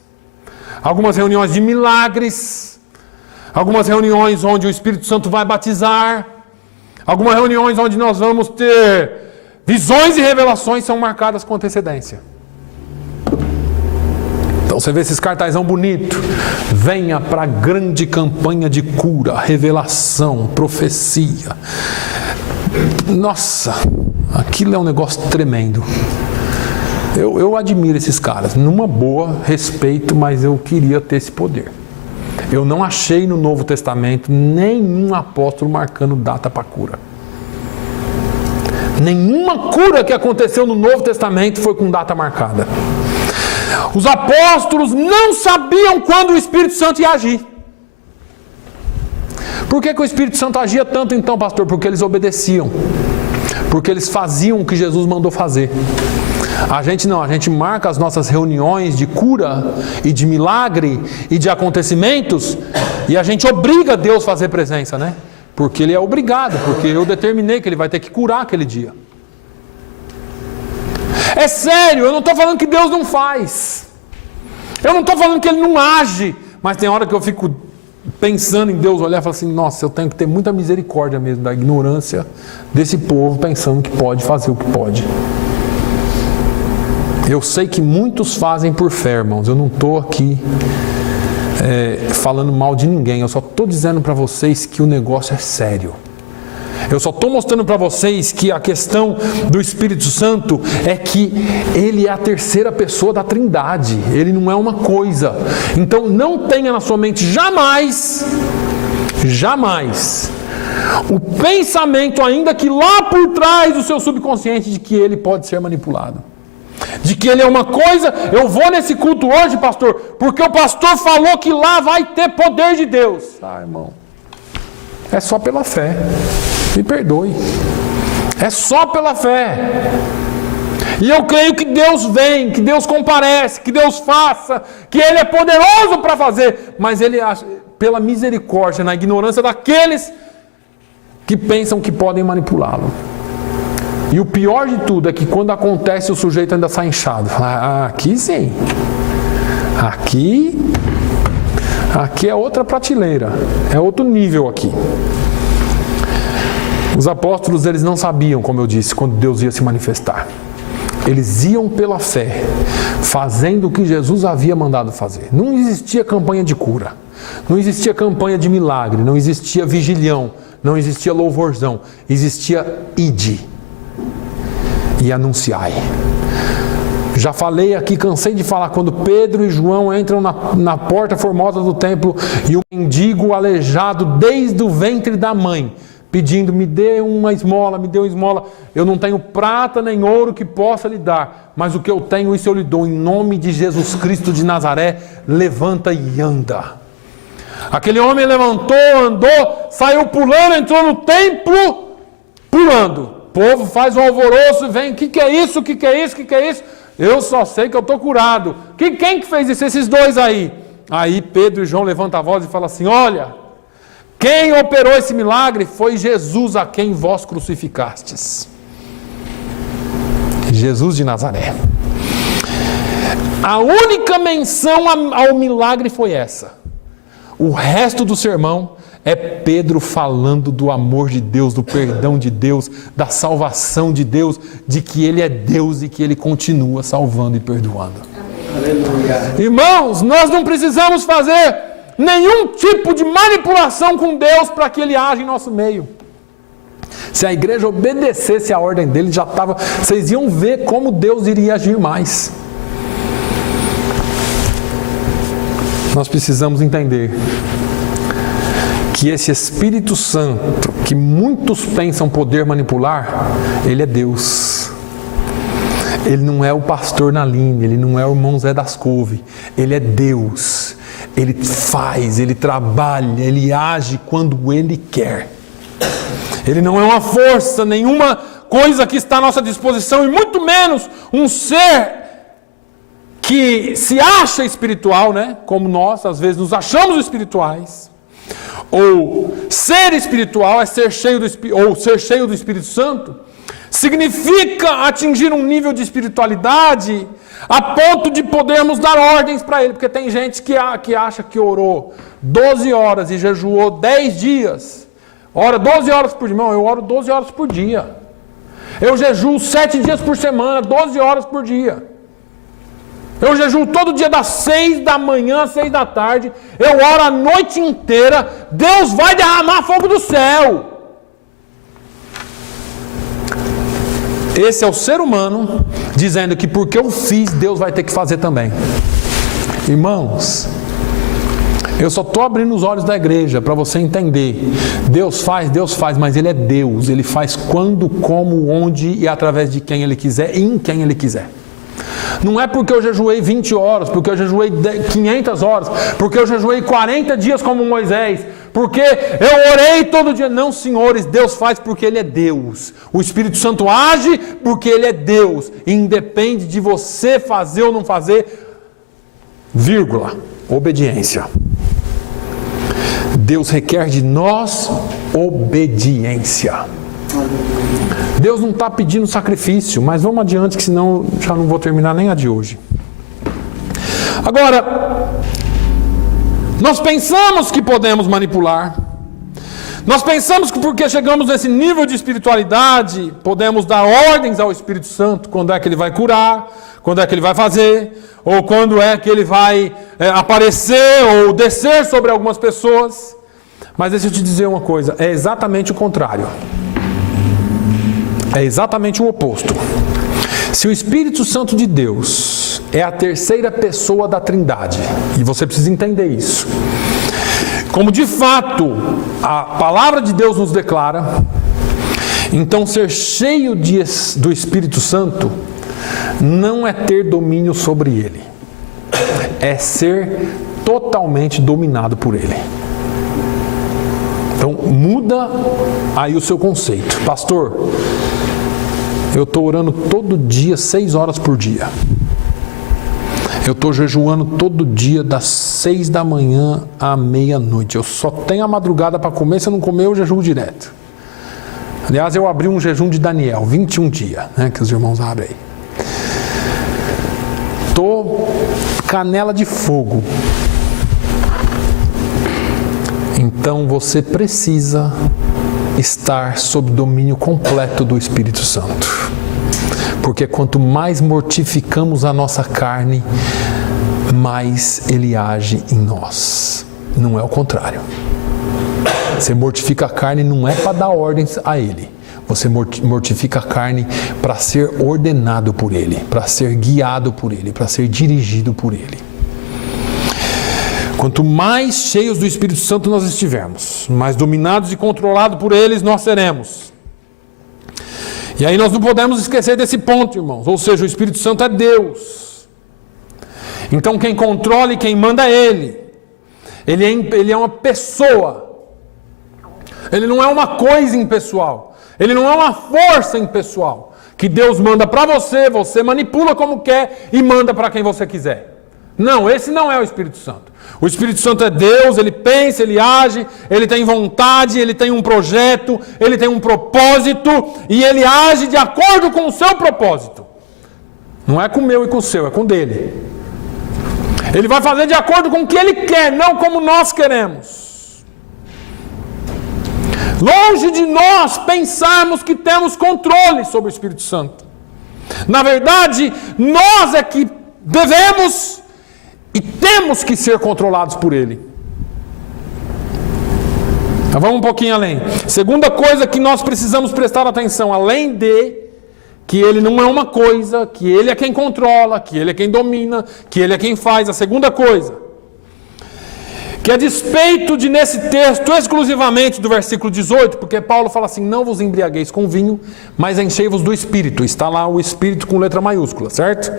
algumas reuniões de milagres, algumas reuniões onde o Espírito Santo vai batizar, algumas reuniões onde nós vamos ter visões e revelações são marcadas com antecedência. Então Então você vê esses cartazão bonito. Venha para a grande campanha de cura, revelação, profecia. Nossa, aquilo é um negócio tremendo. Eu admiro esses caras. Numa boa, respeito, mas eu queria ter esse poder. Eu não achei no Novo Testamento nenhum apóstolo marcando data para cura. Nenhuma cura que aconteceu no Novo Testamento foi com data marcada. Os apóstolos não sabiam quando o Espírito Santo ia agir. Por que o Espírito Santo agia tanto então, pastor? Porque eles obedeciam. Porque eles faziam o que Jesus mandou fazer. A gente não, a gente marca as nossas reuniões de cura e de milagre e de acontecimentos e a gente obriga Deus a fazer presença, né? Porque Ele é obrigado, porque eu determinei que Ele vai ter que curar aquele dia. É sério, eu não estou falando que Deus não faz. Eu não estou falando que Ele não age. Mas tem hora que eu fico pensando em Deus, olhar e falar assim, nossa, eu tenho que ter muita misericórdia mesmo da ignorância desse povo pensando que pode fazer o que pode. Eu sei que muitos fazem por fé, irmãos. Eu não estou aqui falando mal de ninguém. Eu só estou dizendo para vocês que o negócio é sério. Eu só estou mostrando para vocês que a questão do Espírito Santo é que Ele é a terceira pessoa da Trindade. Ele não é uma coisa. Então não tenha na sua mente jamais o pensamento, ainda que lá por trás do seu subconsciente, de que Ele pode ser manipulado. De que Ele é uma coisa, eu vou nesse culto hoje, pastor, porque o pastor falou que lá vai ter poder de Deus. Ah, irmão, é só pela fé. Me perdoe. É só pela fé. E eu creio que Deus vem, que Deus comparece, que Deus faça, que Ele é poderoso para fazer. Mas Ele, pela misericórdia, na ignorância daqueles que pensam que podem manipulá-lo. E o pior de tudo é que quando acontece o sujeito ainda sai inchado. Aqui sim. Aqui é outra prateleira. É outro nível aqui. Os apóstolos, eles não sabiam, como eu disse, quando Deus ia se manifestar. Eles iam pela fé, fazendo o que Jesus havia mandado fazer. Não existia campanha de cura. Não existia campanha de milagre. Não existia vigilhão. Não existia louvorzão. Existia ide e anunciai. Já falei aqui, cansei de falar, quando Pedro e João entram na porta formosa do templo e o mendigo aleijado desde o ventre da mãe, pedindo, me dê uma esmola, eu não tenho prata nem ouro que possa lhe dar, mas o que eu tenho, isso eu lhe dou, em nome de Jesus Cristo de Nazaré, levanta e anda. Aquele homem levantou, andou, saiu pulando, entrou no templo, pulando. O povo faz um alvoroço e vem, o que é isso, o que é isso, o que é isso? Eu só sei que eu estou curado. Quem que fez isso? Esses dois aí. Aí Pedro e João levantam a voz e falam assim, olha, quem operou esse milagre foi Jesus, a quem vós crucificastes. Jesus de Nazaré. A única menção ao milagre foi essa. O resto do sermão é Pedro falando do amor de Deus, do perdão de Deus, da salvação de Deus, de que Ele é Deus e que Ele continua salvando e perdoando. Aleluia. Irmãos, nós não precisamos fazer nenhum tipo de manipulação com Deus para que Ele age em nosso meio. Se a igreja obedecesse a ordem dele, já estava. Vocês iam ver como Deus iria agir mais. Nós precisamos entender que esse Espírito Santo, que muitos pensam poder manipular, ele é Deus. Ele não é o pastor Naline, ele não é o irmão Zé das Couve, ele é Deus. Ele faz, ele trabalha, ele age quando ele quer. Ele não é uma força, nenhuma coisa que está à nossa disposição, e muito menos um ser que se acha espiritual, né? Como nós, às vezes, nos achamos espirituais. Ou ser espiritual é ser cheio do Espírito Santo. Significa atingir um nível de espiritualidade a ponto de podermos dar ordens para Ele. Porque tem gente que acha que orou 12 horas e jejuou 10 dias. Ora 12 horas por dia. Irmão, eu oro 12 horas por dia. Eu jejuo 7 dias por semana, 12 horas por dia. Eu jejuo todo dia das 6 da manhã às 6 da tarde. Eu oro a noite inteira. Deus vai derramar fogo do céu. Esse é o ser humano dizendo que porque eu fiz, Deus vai ter que fazer também. Irmãos, eu só estou abrindo os olhos da igreja para você entender. Deus faz, mas Ele é Deus. Ele faz quando, como, onde e através de quem Ele quiser e em quem Ele quiser. Não é porque eu jejuei 20 horas, porque eu jejuei 500 horas, porque eu jejuei 40 dias como Moisés, porque eu orei todo dia. Não, senhores, Deus faz porque Ele é Deus. O Espírito Santo age porque Ele é Deus. Independe de você fazer ou não fazer, vírgula, obediência. Deus requer de nós obediência. Deus não está pedindo sacrifício, mas vamos adiante, que senão já não vou terminar nem a de hoje. Agora, nós pensamos que podemos manipular, nós pensamos que porque chegamos nesse nível de espiritualidade, podemos dar ordens ao Espírito Santo, quando é que Ele vai curar, quando é que Ele vai fazer, ou quando é que Ele vai aparecer ou descer sobre algumas pessoas. Mas deixa eu te dizer uma coisa, é exatamente o contrário. É exatamente o oposto. Se o Espírito Santo de Deus é a terceira pessoa da Trindade, e você precisa entender isso, como de fato a palavra de Deus nos declara, então ser cheio do Espírito Santo não é ter domínio sobre ele, é ser totalmente dominado por ele. Então muda aí o seu conceito. Pastor, eu estou orando todo dia 6 horas por dia. Eu estou jejuando todo dia das 6 da manhã à meia-noite. Eu só tenho a madrugada para comer, se eu não comer eu jejuo direto. Aliás, eu abri um jejum de Daniel, 21 dias, né, que os irmãos abrem aí. Estou canela de fogo. Então você precisa estar sob domínio completo do Espírito Santo. Porque quanto mais mortificamos a nossa carne, mais Ele age em nós. Não é o contrário. Você mortifica a carne não é para dar ordens a Ele. Você mortifica a carne para ser ordenado por Ele, para ser guiado por Ele, para ser dirigido por Ele. Quanto mais cheios do Espírito Santo nós estivermos, mais dominados e controlados por eles nós seremos. E aí nós não podemos esquecer desse ponto, irmãos. Ou seja, o Espírito Santo é Deus. Então quem controla e quem manda é Ele. Ele é uma pessoa. Ele não é uma coisa impessoal. Ele não é uma força impessoal. Que Deus manda para você, você manipula como quer e manda para quem você quiser. Não, esse não é o Espírito Santo. O Espírito Santo é Deus, Ele pensa, Ele age, Ele tem vontade, Ele tem um projeto, Ele tem um propósito e Ele age de acordo com o seu propósito. Não é com o meu e com o seu, é com o dele. Ele vai fazer de acordo com o que Ele quer, não como nós queremos. Longe de nós pensarmos que temos controle sobre o Espírito Santo. Na verdade, nós é que devemos e temos que ser controlados por Ele. Então vamos um pouquinho além. Segunda coisa que nós precisamos prestar atenção, além de que Ele não é uma coisa, que Ele é quem controla, que Ele é quem domina, que Ele é quem faz. A segunda coisa, que a despeito de nesse texto, exclusivamente do versículo 18, porque Paulo fala assim, não vos embriagueis com vinho, mas enchei-vos do Espírito. Está lá o Espírito com letra maiúscula, certo?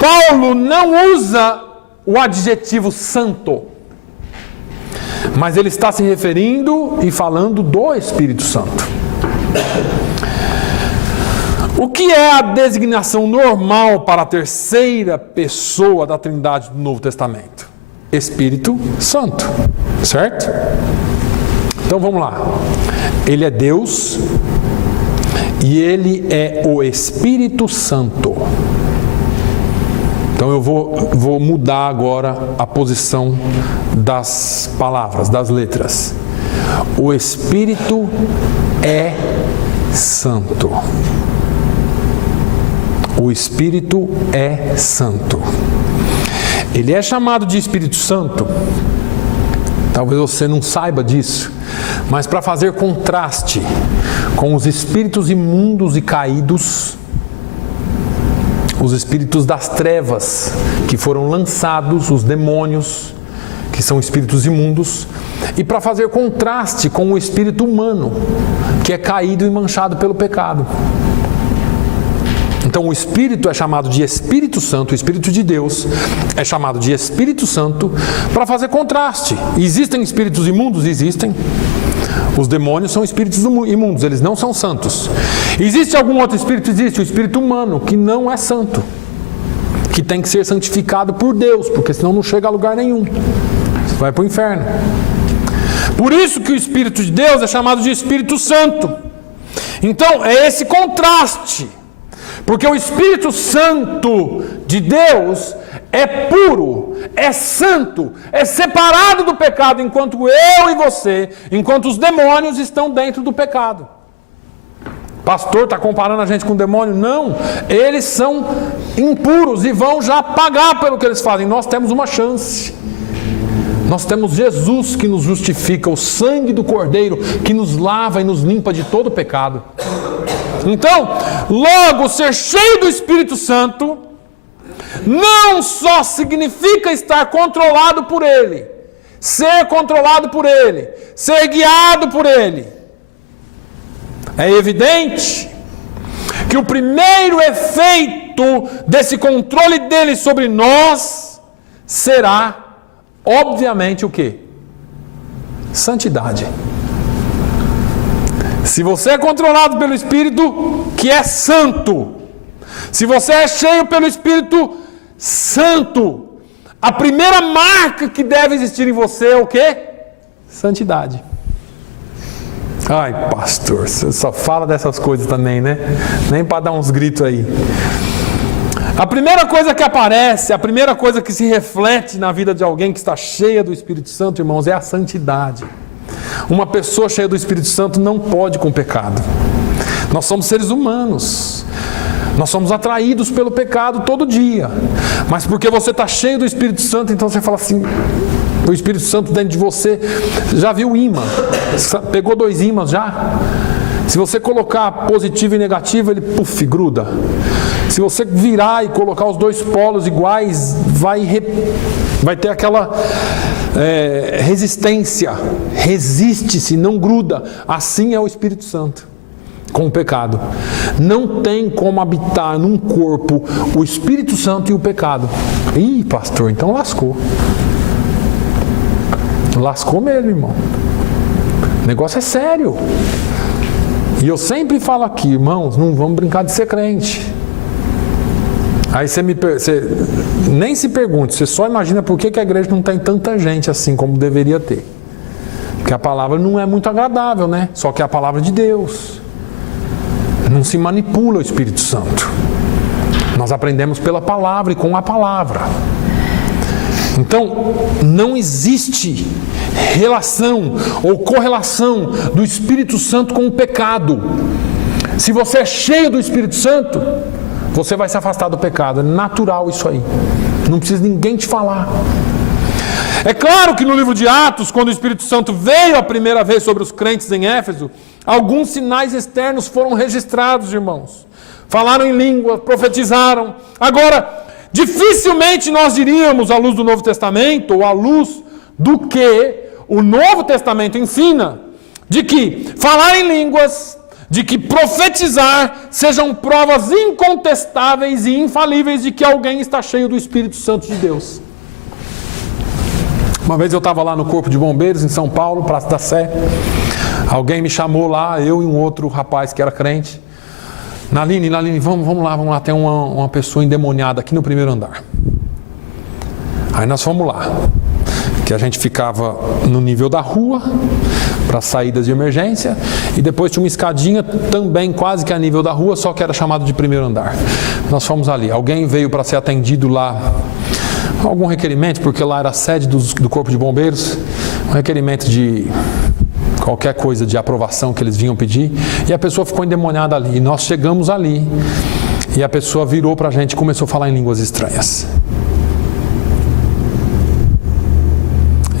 Paulo não usa o adjetivo santo, mas ele está se referindo e falando do Espírito Santo. O que é a designação normal para a terceira pessoa da Trindade do Novo Testamento? Espírito Santo, certo? Então vamos lá. Ele é Deus e Ele é o Espírito Santo. Então eu vou mudar agora a posição das palavras, das letras. O Espírito é santo. O Espírito é santo. Ele é chamado de Espírito Santo. Talvez você não saiba disso, mas para fazer contraste com os espíritos imundos e caídos, os espíritos das trevas que foram lançados, os demônios, que são espíritos imundos, e para fazer contraste com o espírito humano, que é caído e manchado pelo pecado. Então o Espírito é chamado de Espírito Santo, o Espírito de Deus é chamado de Espírito Santo para fazer contraste. Existem espíritos imundos? Existem. Os demônios são espíritos imundos, eles não são santos. Existe algum outro espírito? Existe o espírito humano, que não é santo, que tem que ser santificado por Deus, porque senão não chega a lugar nenhum. Você vai para o inferno. Por isso que o Espírito de Deus é chamado de Espírito Santo. Então é esse contraste. Porque o Espírito Santo de Deus é puro, é santo, é separado do pecado, enquanto eu e você, enquanto os demônios estão dentro do pecado. Pastor, está comparando a gente com o demônio? Não, eles são impuros e vão já pagar pelo que eles fazem. Nós temos uma chance. Nós temos Jesus que nos justifica, o sangue do Cordeiro que nos lava e nos limpa de todo pecado. Então, logo, ser cheio do Espírito Santo não só significa estar controlado por Ele, ser controlado por Ele, ser guiado por Ele. É evidente que o primeiro efeito desse controle dele sobre nós será, obviamente, o quê? Santidade. Se você é controlado pelo Espírito que é santo, se você é cheio pelo Espírito Santo, a primeira marca que deve existir em você é o quê? Santidade. Ai, pastor, você só fala dessas coisas também, né? Nem para dar uns gritos aí. A primeira coisa que aparece, a primeira coisa que se reflete na vida de alguém que está cheia do Espírito Santo, irmãos, é a santidade. Uma pessoa cheia do Espírito Santo não pode com o pecado. Nós somos seres humanos. Nós somos atraídos pelo pecado todo dia. Mas porque você está cheio do Espírito Santo, então você fala assim, o Espírito Santo dentro de você. Já viu ímã? Pegou 2 ímãs já? Se você colocar positivo e negativo, ele gruda. Se você virar e colocar os 2 polos iguais, vai ter aquela resistência. Resiste-se, não gruda. Assim é o Espírito Santo com o pecado. Não tem como habitar num corpo o Espírito Santo e o pecado. Ih, pastor, então lascou. Lascou mesmo, irmão. O negócio é sério. E eu sempre falo aqui, irmãos, não vamos brincar de ser crente. Aí você nem se pergunte, você só imagina por que a igreja não tem tanta gente assim como deveria ter. Porque a palavra não é muito agradável, né? Só que é a palavra de Deus. Não se manipula o Espírito Santo. Nós aprendemos pela palavra e com a palavra. Então, não existe relação ou correlação do Espírito Santo com o pecado. Se você é cheio do Espírito Santo, você vai se afastar do pecado. É natural isso aí. Não precisa ninguém te falar. É claro que no livro de Atos, quando o Espírito Santo veio a primeira vez sobre os crentes em Éfeso, alguns sinais externos foram registrados, irmãos. Falaram em língua, profetizaram. Agora, dificilmente nós diríamos, à luz do Novo Testamento, ou à luz do que o Novo Testamento ensina, de que falar em línguas, de que profetizar sejam provas incontestáveis e infalíveis de que alguém está cheio do Espírito Santo de Deus. Uma vez eu estava lá no Corpo de Bombeiros, em São Paulo, Praça da Sé. Alguém me chamou lá, eu e um outro rapaz que era crente. Naline, vamos lá, tem uma pessoa endemoniada aqui no primeiro andar. Aí nós fomos lá, que a gente ficava no nível da rua, para saídas de emergência, e depois tinha uma escadinha também quase que a nível da rua, só que era chamado de primeiro andar. Nós fomos ali, alguém veio para ser atendido lá, algum requerimento, porque lá era a sede do Corpo de Bombeiros, um requerimento de qualquer coisa de aprovação que eles vinham pedir, e a pessoa ficou endemoniada ali. E nós chegamos ali, E a pessoa virou para a gente e começou a falar em línguas estranhas.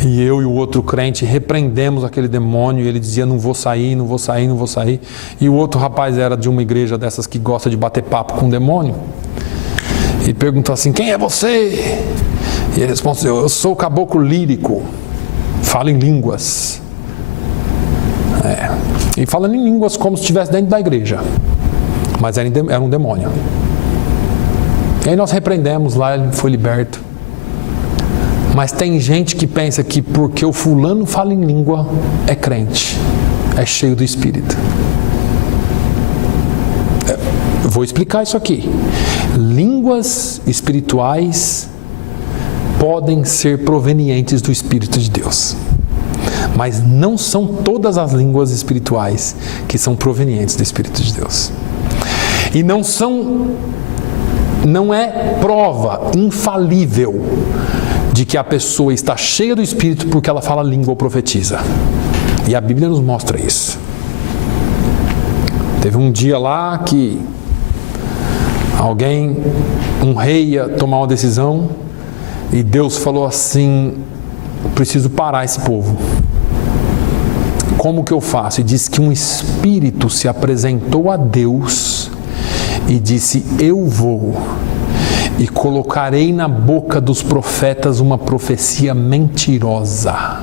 E eu e o outro crente repreendemos aquele demônio, e ele dizia, não vou sair, não vou sair, não vou sair. E o outro rapaz era de uma igreja dessas que gosta de bater papo com o demônio. E perguntou assim, quem é você? E ele respondeu, eu sou o caboclo lírico, falo em línguas. E falando em línguas como se estivesse dentro da igreja. Mas era um demônio. E aí nós repreendemos lá, ele foi liberto. Mas tem gente que pensa que porque o fulano fala em língua é crente, é cheio do Espírito. Eu vou explicar isso aqui. Línguas espirituais podem ser provenientes do Espírito de Deus. Mas não são todas as línguas espirituais que são provenientes do Espírito de Deus. E não é prova infalível de que a pessoa está cheia do Espírito porque ela fala língua ou profetiza. E a Bíblia nos mostra isso. Teve um dia lá que um rei ia tomar uma decisão e Deus falou assim, preciso parar esse povo. Como que eu faço? E disse que um espírito se apresentou a Deus e disse, eu vou e colocarei na boca dos profetas uma profecia mentirosa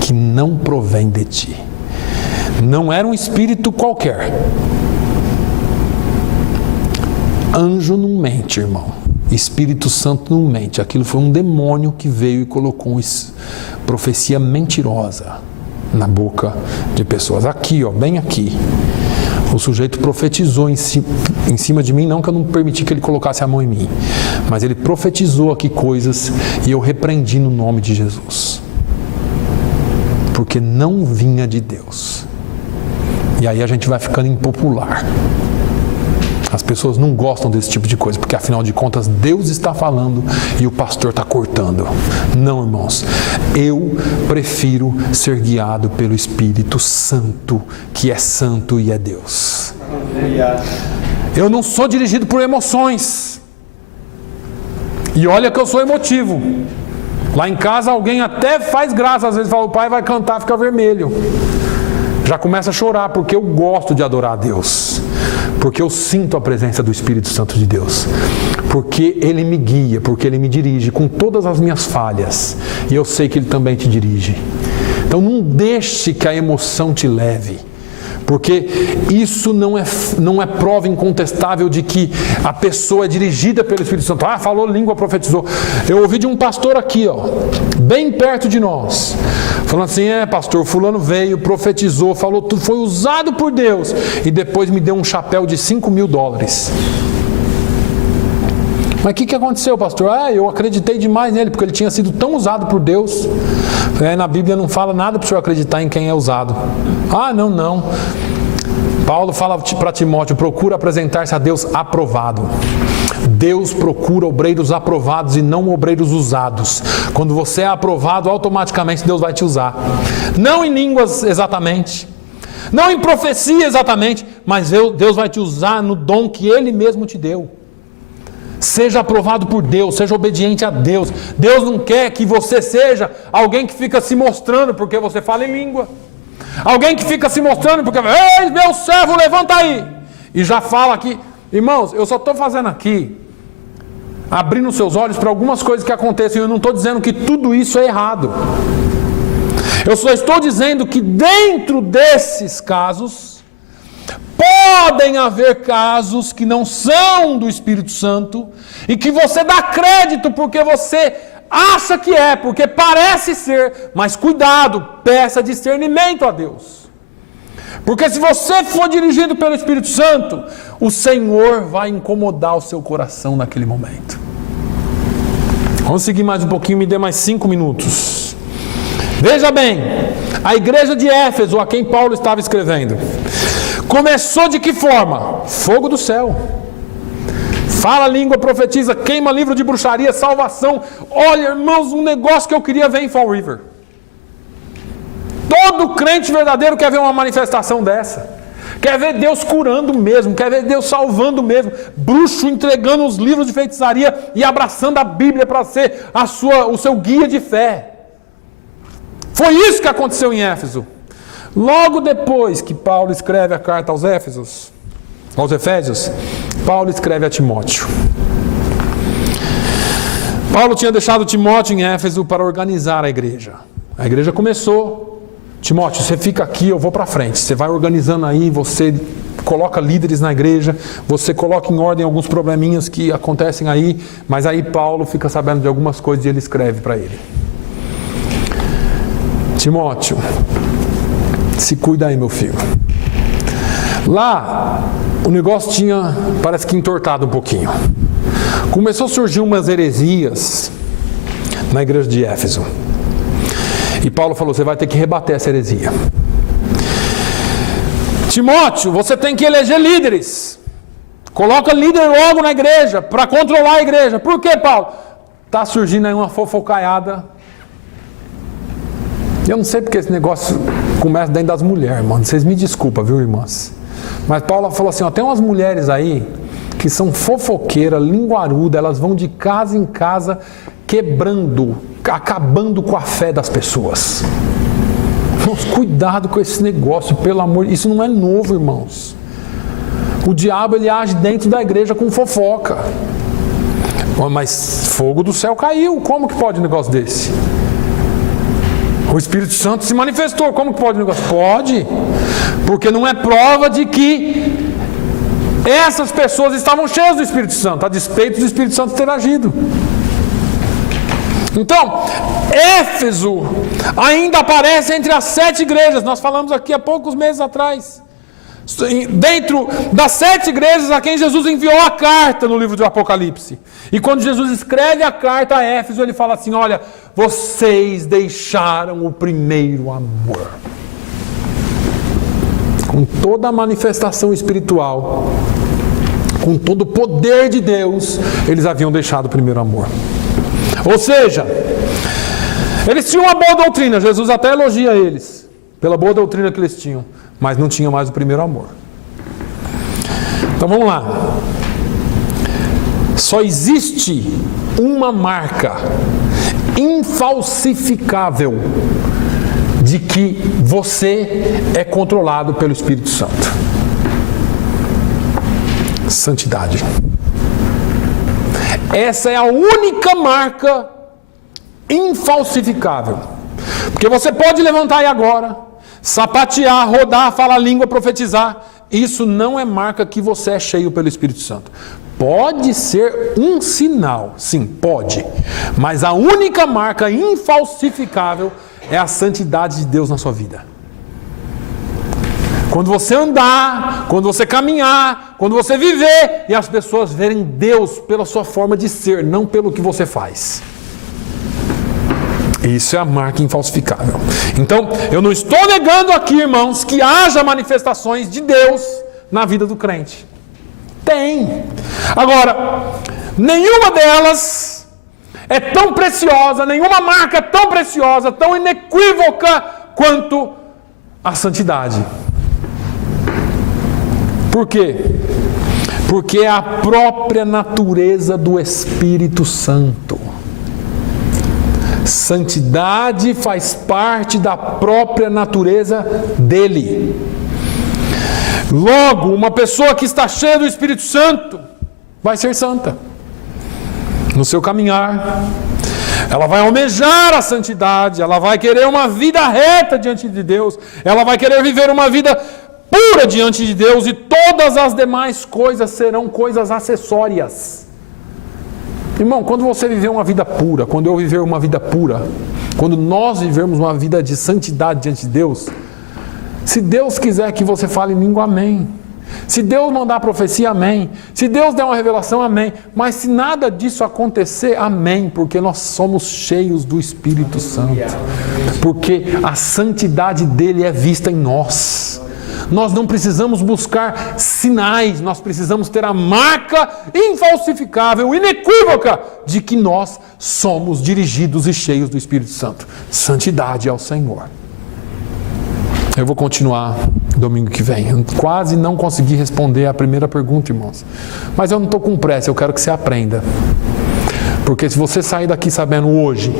que não provém de ti. Não era um espírito qualquer. Anjo não mente, irmão. Espírito Santo não mente. Aquilo foi um demônio que veio e colocou uma profecia mentirosa na boca de pessoas. Aqui, ó, bem aqui. O sujeito profetizou em cima de mim, não que eu não permiti que ele colocasse a mão em mim, mas ele profetizou aqui coisas e eu repreendi no nome de Jesus. Porque não vinha de Deus. E aí a gente vai ficando impopular. As pessoas não gostam desse tipo de coisa, porque afinal de contas Deus está falando e o pastor está cortando. Não, irmãos. Eu prefiro ser guiado pelo Espírito Santo, que é santo e é Deus. Eu não sou dirigido por emoções. E olha que eu sou emotivo. Lá em casa alguém até faz graça, às vezes fala, o pai vai cantar, fica vermelho. Já começa a chorar, porque eu gosto de adorar a Deus. Porque eu sinto a presença do Espírito Santo de Deus. Porque Ele me guia, porque Ele me dirige com todas as minhas falhas. E eu sei que Ele também te dirige. Então não deixe que a emoção te leve. Porque isso não é prova incontestável de que a pessoa é dirigida pelo Espírito Santo. Ah, falou língua, profetizou. Eu ouvi de um pastor aqui, ó, bem perto de nós, falando assim, pastor, fulano veio, profetizou, falou tudo, foi usado por Deus, e depois me deu um chapéu de $5.000. Mas o que aconteceu, pastor? Eu acreditei demais nele, porque ele tinha sido tão usado por Deus. Na Bíblia não fala nada para o senhor acreditar em quem é usado. Não. Paulo fala para Timóteo, procura apresentar-se a Deus aprovado. Deus procura obreiros aprovados e não obreiros usados. Quando você é aprovado, automaticamente Deus vai te usar. Não em línguas exatamente, não em profecia exatamente, mas Deus vai te usar no dom que Ele mesmo te deu. Seja aprovado por Deus, seja obediente a Deus. Deus não quer que você seja alguém que fica se mostrando porque você fala em língua. Alguém que fica se mostrando porque, ei, meu servo, levanta aí. E já fala aqui. Irmãos, eu só estou fazendo aqui, abrindo seus olhos para algumas coisas que acontecem. Eu não estou dizendo que tudo isso é errado. Eu só estou dizendo que dentro desses casos, podem haver casos que não são do Espírito Santo e que você dá crédito porque você acha que é, porque parece ser, mas cuidado, peça discernimento a Deus. Porque se você for dirigido pelo Espírito Santo, o Senhor vai incomodar o seu coração naquele momento. Vamos seguir mais um pouquinho, me dê mais 5 minutos. Veja bem, a igreja de Éfeso, a quem Paulo estava escrevendo, começou de que forma? Fogo do céu. Fala língua, profetiza, queima livro de bruxaria, salvação. Olha, irmãos, um negócio que eu queria ver em Fall River. Todo crente verdadeiro quer ver uma manifestação dessa. quer ver Deus curando mesmo, quer ver Deus salvando mesmo, bruxo entregando os livros de feitiçaria e abraçando a Bíblia para ser o seu guia de fé. Foi isso que aconteceu em Éfeso. Logo depois que Paulo escreve a carta aos Efésios, Paulo escreve a Timóteo. Paulo tinha deixado Timóteo em Éfeso para organizar a igreja. A igreja começou. Timóteo, você fica aqui, eu vou para frente. Você vai organizando aí, você coloca líderes na igreja, você coloca em ordem alguns probleminhas que acontecem aí, mas aí Paulo fica sabendo de algumas coisas e ele escreve para ele. Timóteo, se cuida aí, meu filho. Lá, o negócio parece que entortado um pouquinho. Começou a surgir umas heresias na igreja de Éfeso. E Paulo falou, você vai ter que rebater essa heresia. Timóteo, você tem que eleger líderes. Coloca líder logo na igreja, para controlar a igreja. Por quê, Paulo? Está surgindo aí uma fofocaiada. Eu não sei porque esse negócio começa dentro das mulheres, irmão. Vocês me desculpam, viu, irmãs? Mas Paulo falou assim, tem umas mulheres aí que são fofoqueiras, linguarudas, elas vão de casa em casa quebrando, acabando com a fé das pessoas. Irmãos, cuidado com esse negócio, pelo amor, isso não é novo, irmãos. O diabo, ele age dentro da igreja com fofoca. Mas fogo do céu caiu, como que pode um negócio desse? O Espírito Santo se manifestou, como que pode um negócio? Pode, porque não é prova de que essas pessoas estavam cheias do Espírito Santo, a despeito do Espírito Santo ter agido. Então, Éfeso ainda aparece entre as 7 igrejas, nós falamos aqui há poucos meses atrás. Dentro das 7 igrejas a quem Jesus enviou a carta no livro do Apocalipse. E quando Jesus escreve a carta a Éfeso, ele fala assim, olha, vocês deixaram o primeiro amor. Com toda a manifestação espiritual, com todo o poder de Deus, eles haviam deixado o primeiro amor. Ou seja, eles tinham uma boa doutrina, Jesus até elogia eles, pela boa doutrina que eles tinham, mas não tinham mais o primeiro amor. Então vamos lá. Só existe uma marca infalsificável de que você é controlado pelo Espírito Santo. Santidade. Essa é a única marca infalsificável. Porque você pode levantar aí agora, sapatear, rodar, falar língua, profetizar. Isso não é marca que você é cheio pelo Espírito Santo. Pode ser um sinal, sim, pode. Mas a única marca infalsificável é a santidade de Deus na sua vida. Quando você andar, quando você caminhar, quando você viver, e as pessoas verem Deus pela sua forma de ser, não pelo que você faz. Isso é a marca infalsificável. Então, eu não estou negando aqui, irmãos, que haja manifestações de Deus na vida do crente. Tem. Agora, nenhuma delas é tão preciosa, nenhuma marca é tão preciosa, tão inequívoca quanto a santidade. Por quê? Porque é a própria natureza do Espírito Santo. Santidade faz parte da própria natureza dele. Logo, uma pessoa que está cheia do Espírito Santo vai ser santa. No seu caminhar, ela vai almejar a santidade, ela vai querer uma vida reta diante de Deus, ela vai querer viver uma vida pura diante de Deus, e todas as demais coisas serão coisas acessórias. Irmão, quando você viver uma vida pura, quando eu viver uma vida pura, quando nós vivermos uma vida de santidade diante de Deus, se Deus quiser que você fale em língua, amém. Se Deus mandar profecia, amém. Se Deus der uma revelação, amém. Mas se nada disso acontecer, amém, porque nós somos cheios do Espírito Santo. Porque a santidade dele é vista em nós. Nós não precisamos buscar sinais, nós precisamos ter a marca infalsificável, inequívoca, de que nós somos dirigidos e cheios do Espírito Santo. Santidade ao Senhor. Eu vou continuar domingo que vem. Eu quase não consegui responder a primeira pergunta, irmãos. Mas eu não estou com pressa, eu quero que você aprenda. Porque se você sair daqui sabendo hoje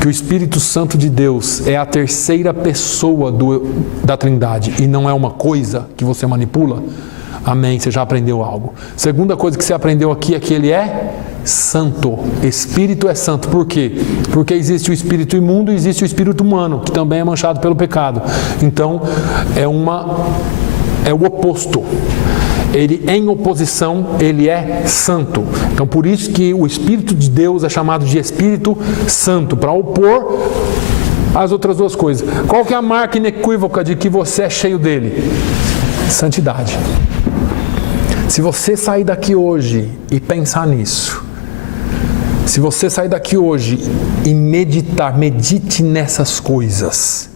que o Espírito Santo de Deus é a terceira pessoa da Trindade e não é uma coisa que você manipula, amém, você já aprendeu algo. Segunda coisa que você aprendeu aqui é que Ele é santo. Espírito é santo. Por quê? Porque existe o espírito imundo e existe o espírito humano, que também é manchado pelo pecado. Então, é o oposto. Ele, em oposição, ele é santo. Então, por isso que o Espírito de Deus é chamado de Espírito Santo, para opor as outras duas coisas. Qual que é a marca inequívoca de que você é cheio dele? Santidade. Se você sair daqui hoje e pensar nisso, se você sair daqui hoje e medite nessas coisas,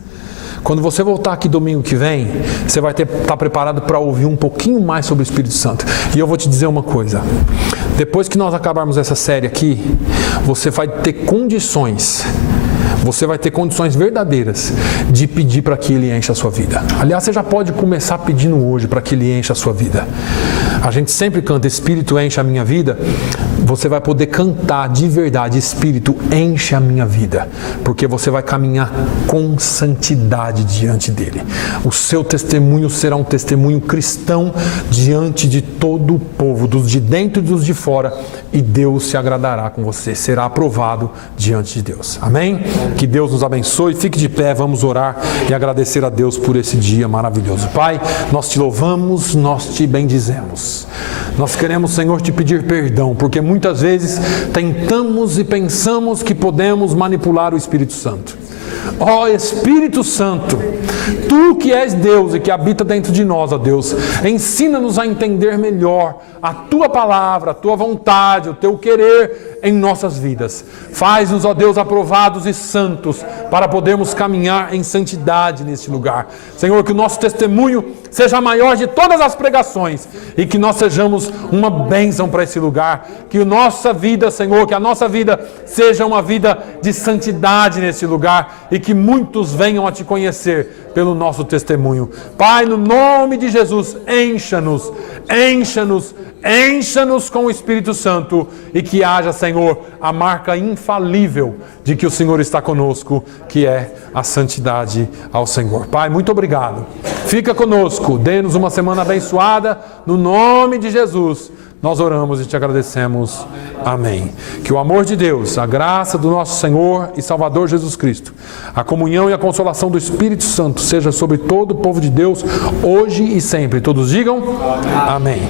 quando você voltar aqui domingo que vem, você vai estar preparado para ouvir um pouquinho mais sobre o Espírito Santo. E eu vou te dizer uma coisa. Depois que nós acabarmos essa série aqui, você vai ter condições verdadeiras de pedir para que Ele encha a sua vida. Aliás, você já pode começar pedindo hoje para que Ele encha a sua vida. A gente sempre canta, Espírito enche a minha vida. Você vai poder cantar de verdade, Espírito enche a minha vida. Porque você vai caminhar com santidade diante dEle. O seu testemunho será um testemunho cristão diante de todo o povo, dos de dentro e dos de fora. E Deus se agradará com você, será aprovado diante de Deus. Amém? Que Deus nos abençoe. Fique de pé, vamos orar e agradecer a Deus por esse dia maravilhoso. Pai, nós te louvamos, nós te bendizemos. Nós queremos, Senhor, te pedir perdão, porque muitas vezes tentamos e pensamos que podemos manipular o Espírito Santo. Ó Espírito Santo, Tu que és Deus e que habita dentro de nós, ó Deus, ensina-nos a entender melhor a Tua palavra, a Tua vontade, o Teu querer em nossas vidas. Faz-nos, ó Deus, aprovados e santos para podermos caminhar em santidade neste lugar. Senhor, que o nosso testemunho seja maior de todas as pregações e que nós sejamos uma bênção para esse lugar. Que a nossa vida, Senhor, que a nossa vida seja uma vida de santidade nesse lugar e que muitos venham a Te conhecer pelo nosso testemunho. Pai, no nome de Jesus, encha-nos, encha-nos, encha-nos com o Espírito Santo e que haja, Senhor, a marca infalível de que o Senhor está conosco, que é a santidade ao Senhor. Pai, muito obrigado. Fica conosco, dê-nos uma semana abençoada, no nome de Jesus. Nós oramos e te agradecemos. Amém. Que o amor de Deus, a graça do nosso Senhor e Salvador Jesus Cristo, a comunhão e a consolação do Espírito Santo seja sobre todo o povo de Deus, hoje e sempre. Todos digam amém.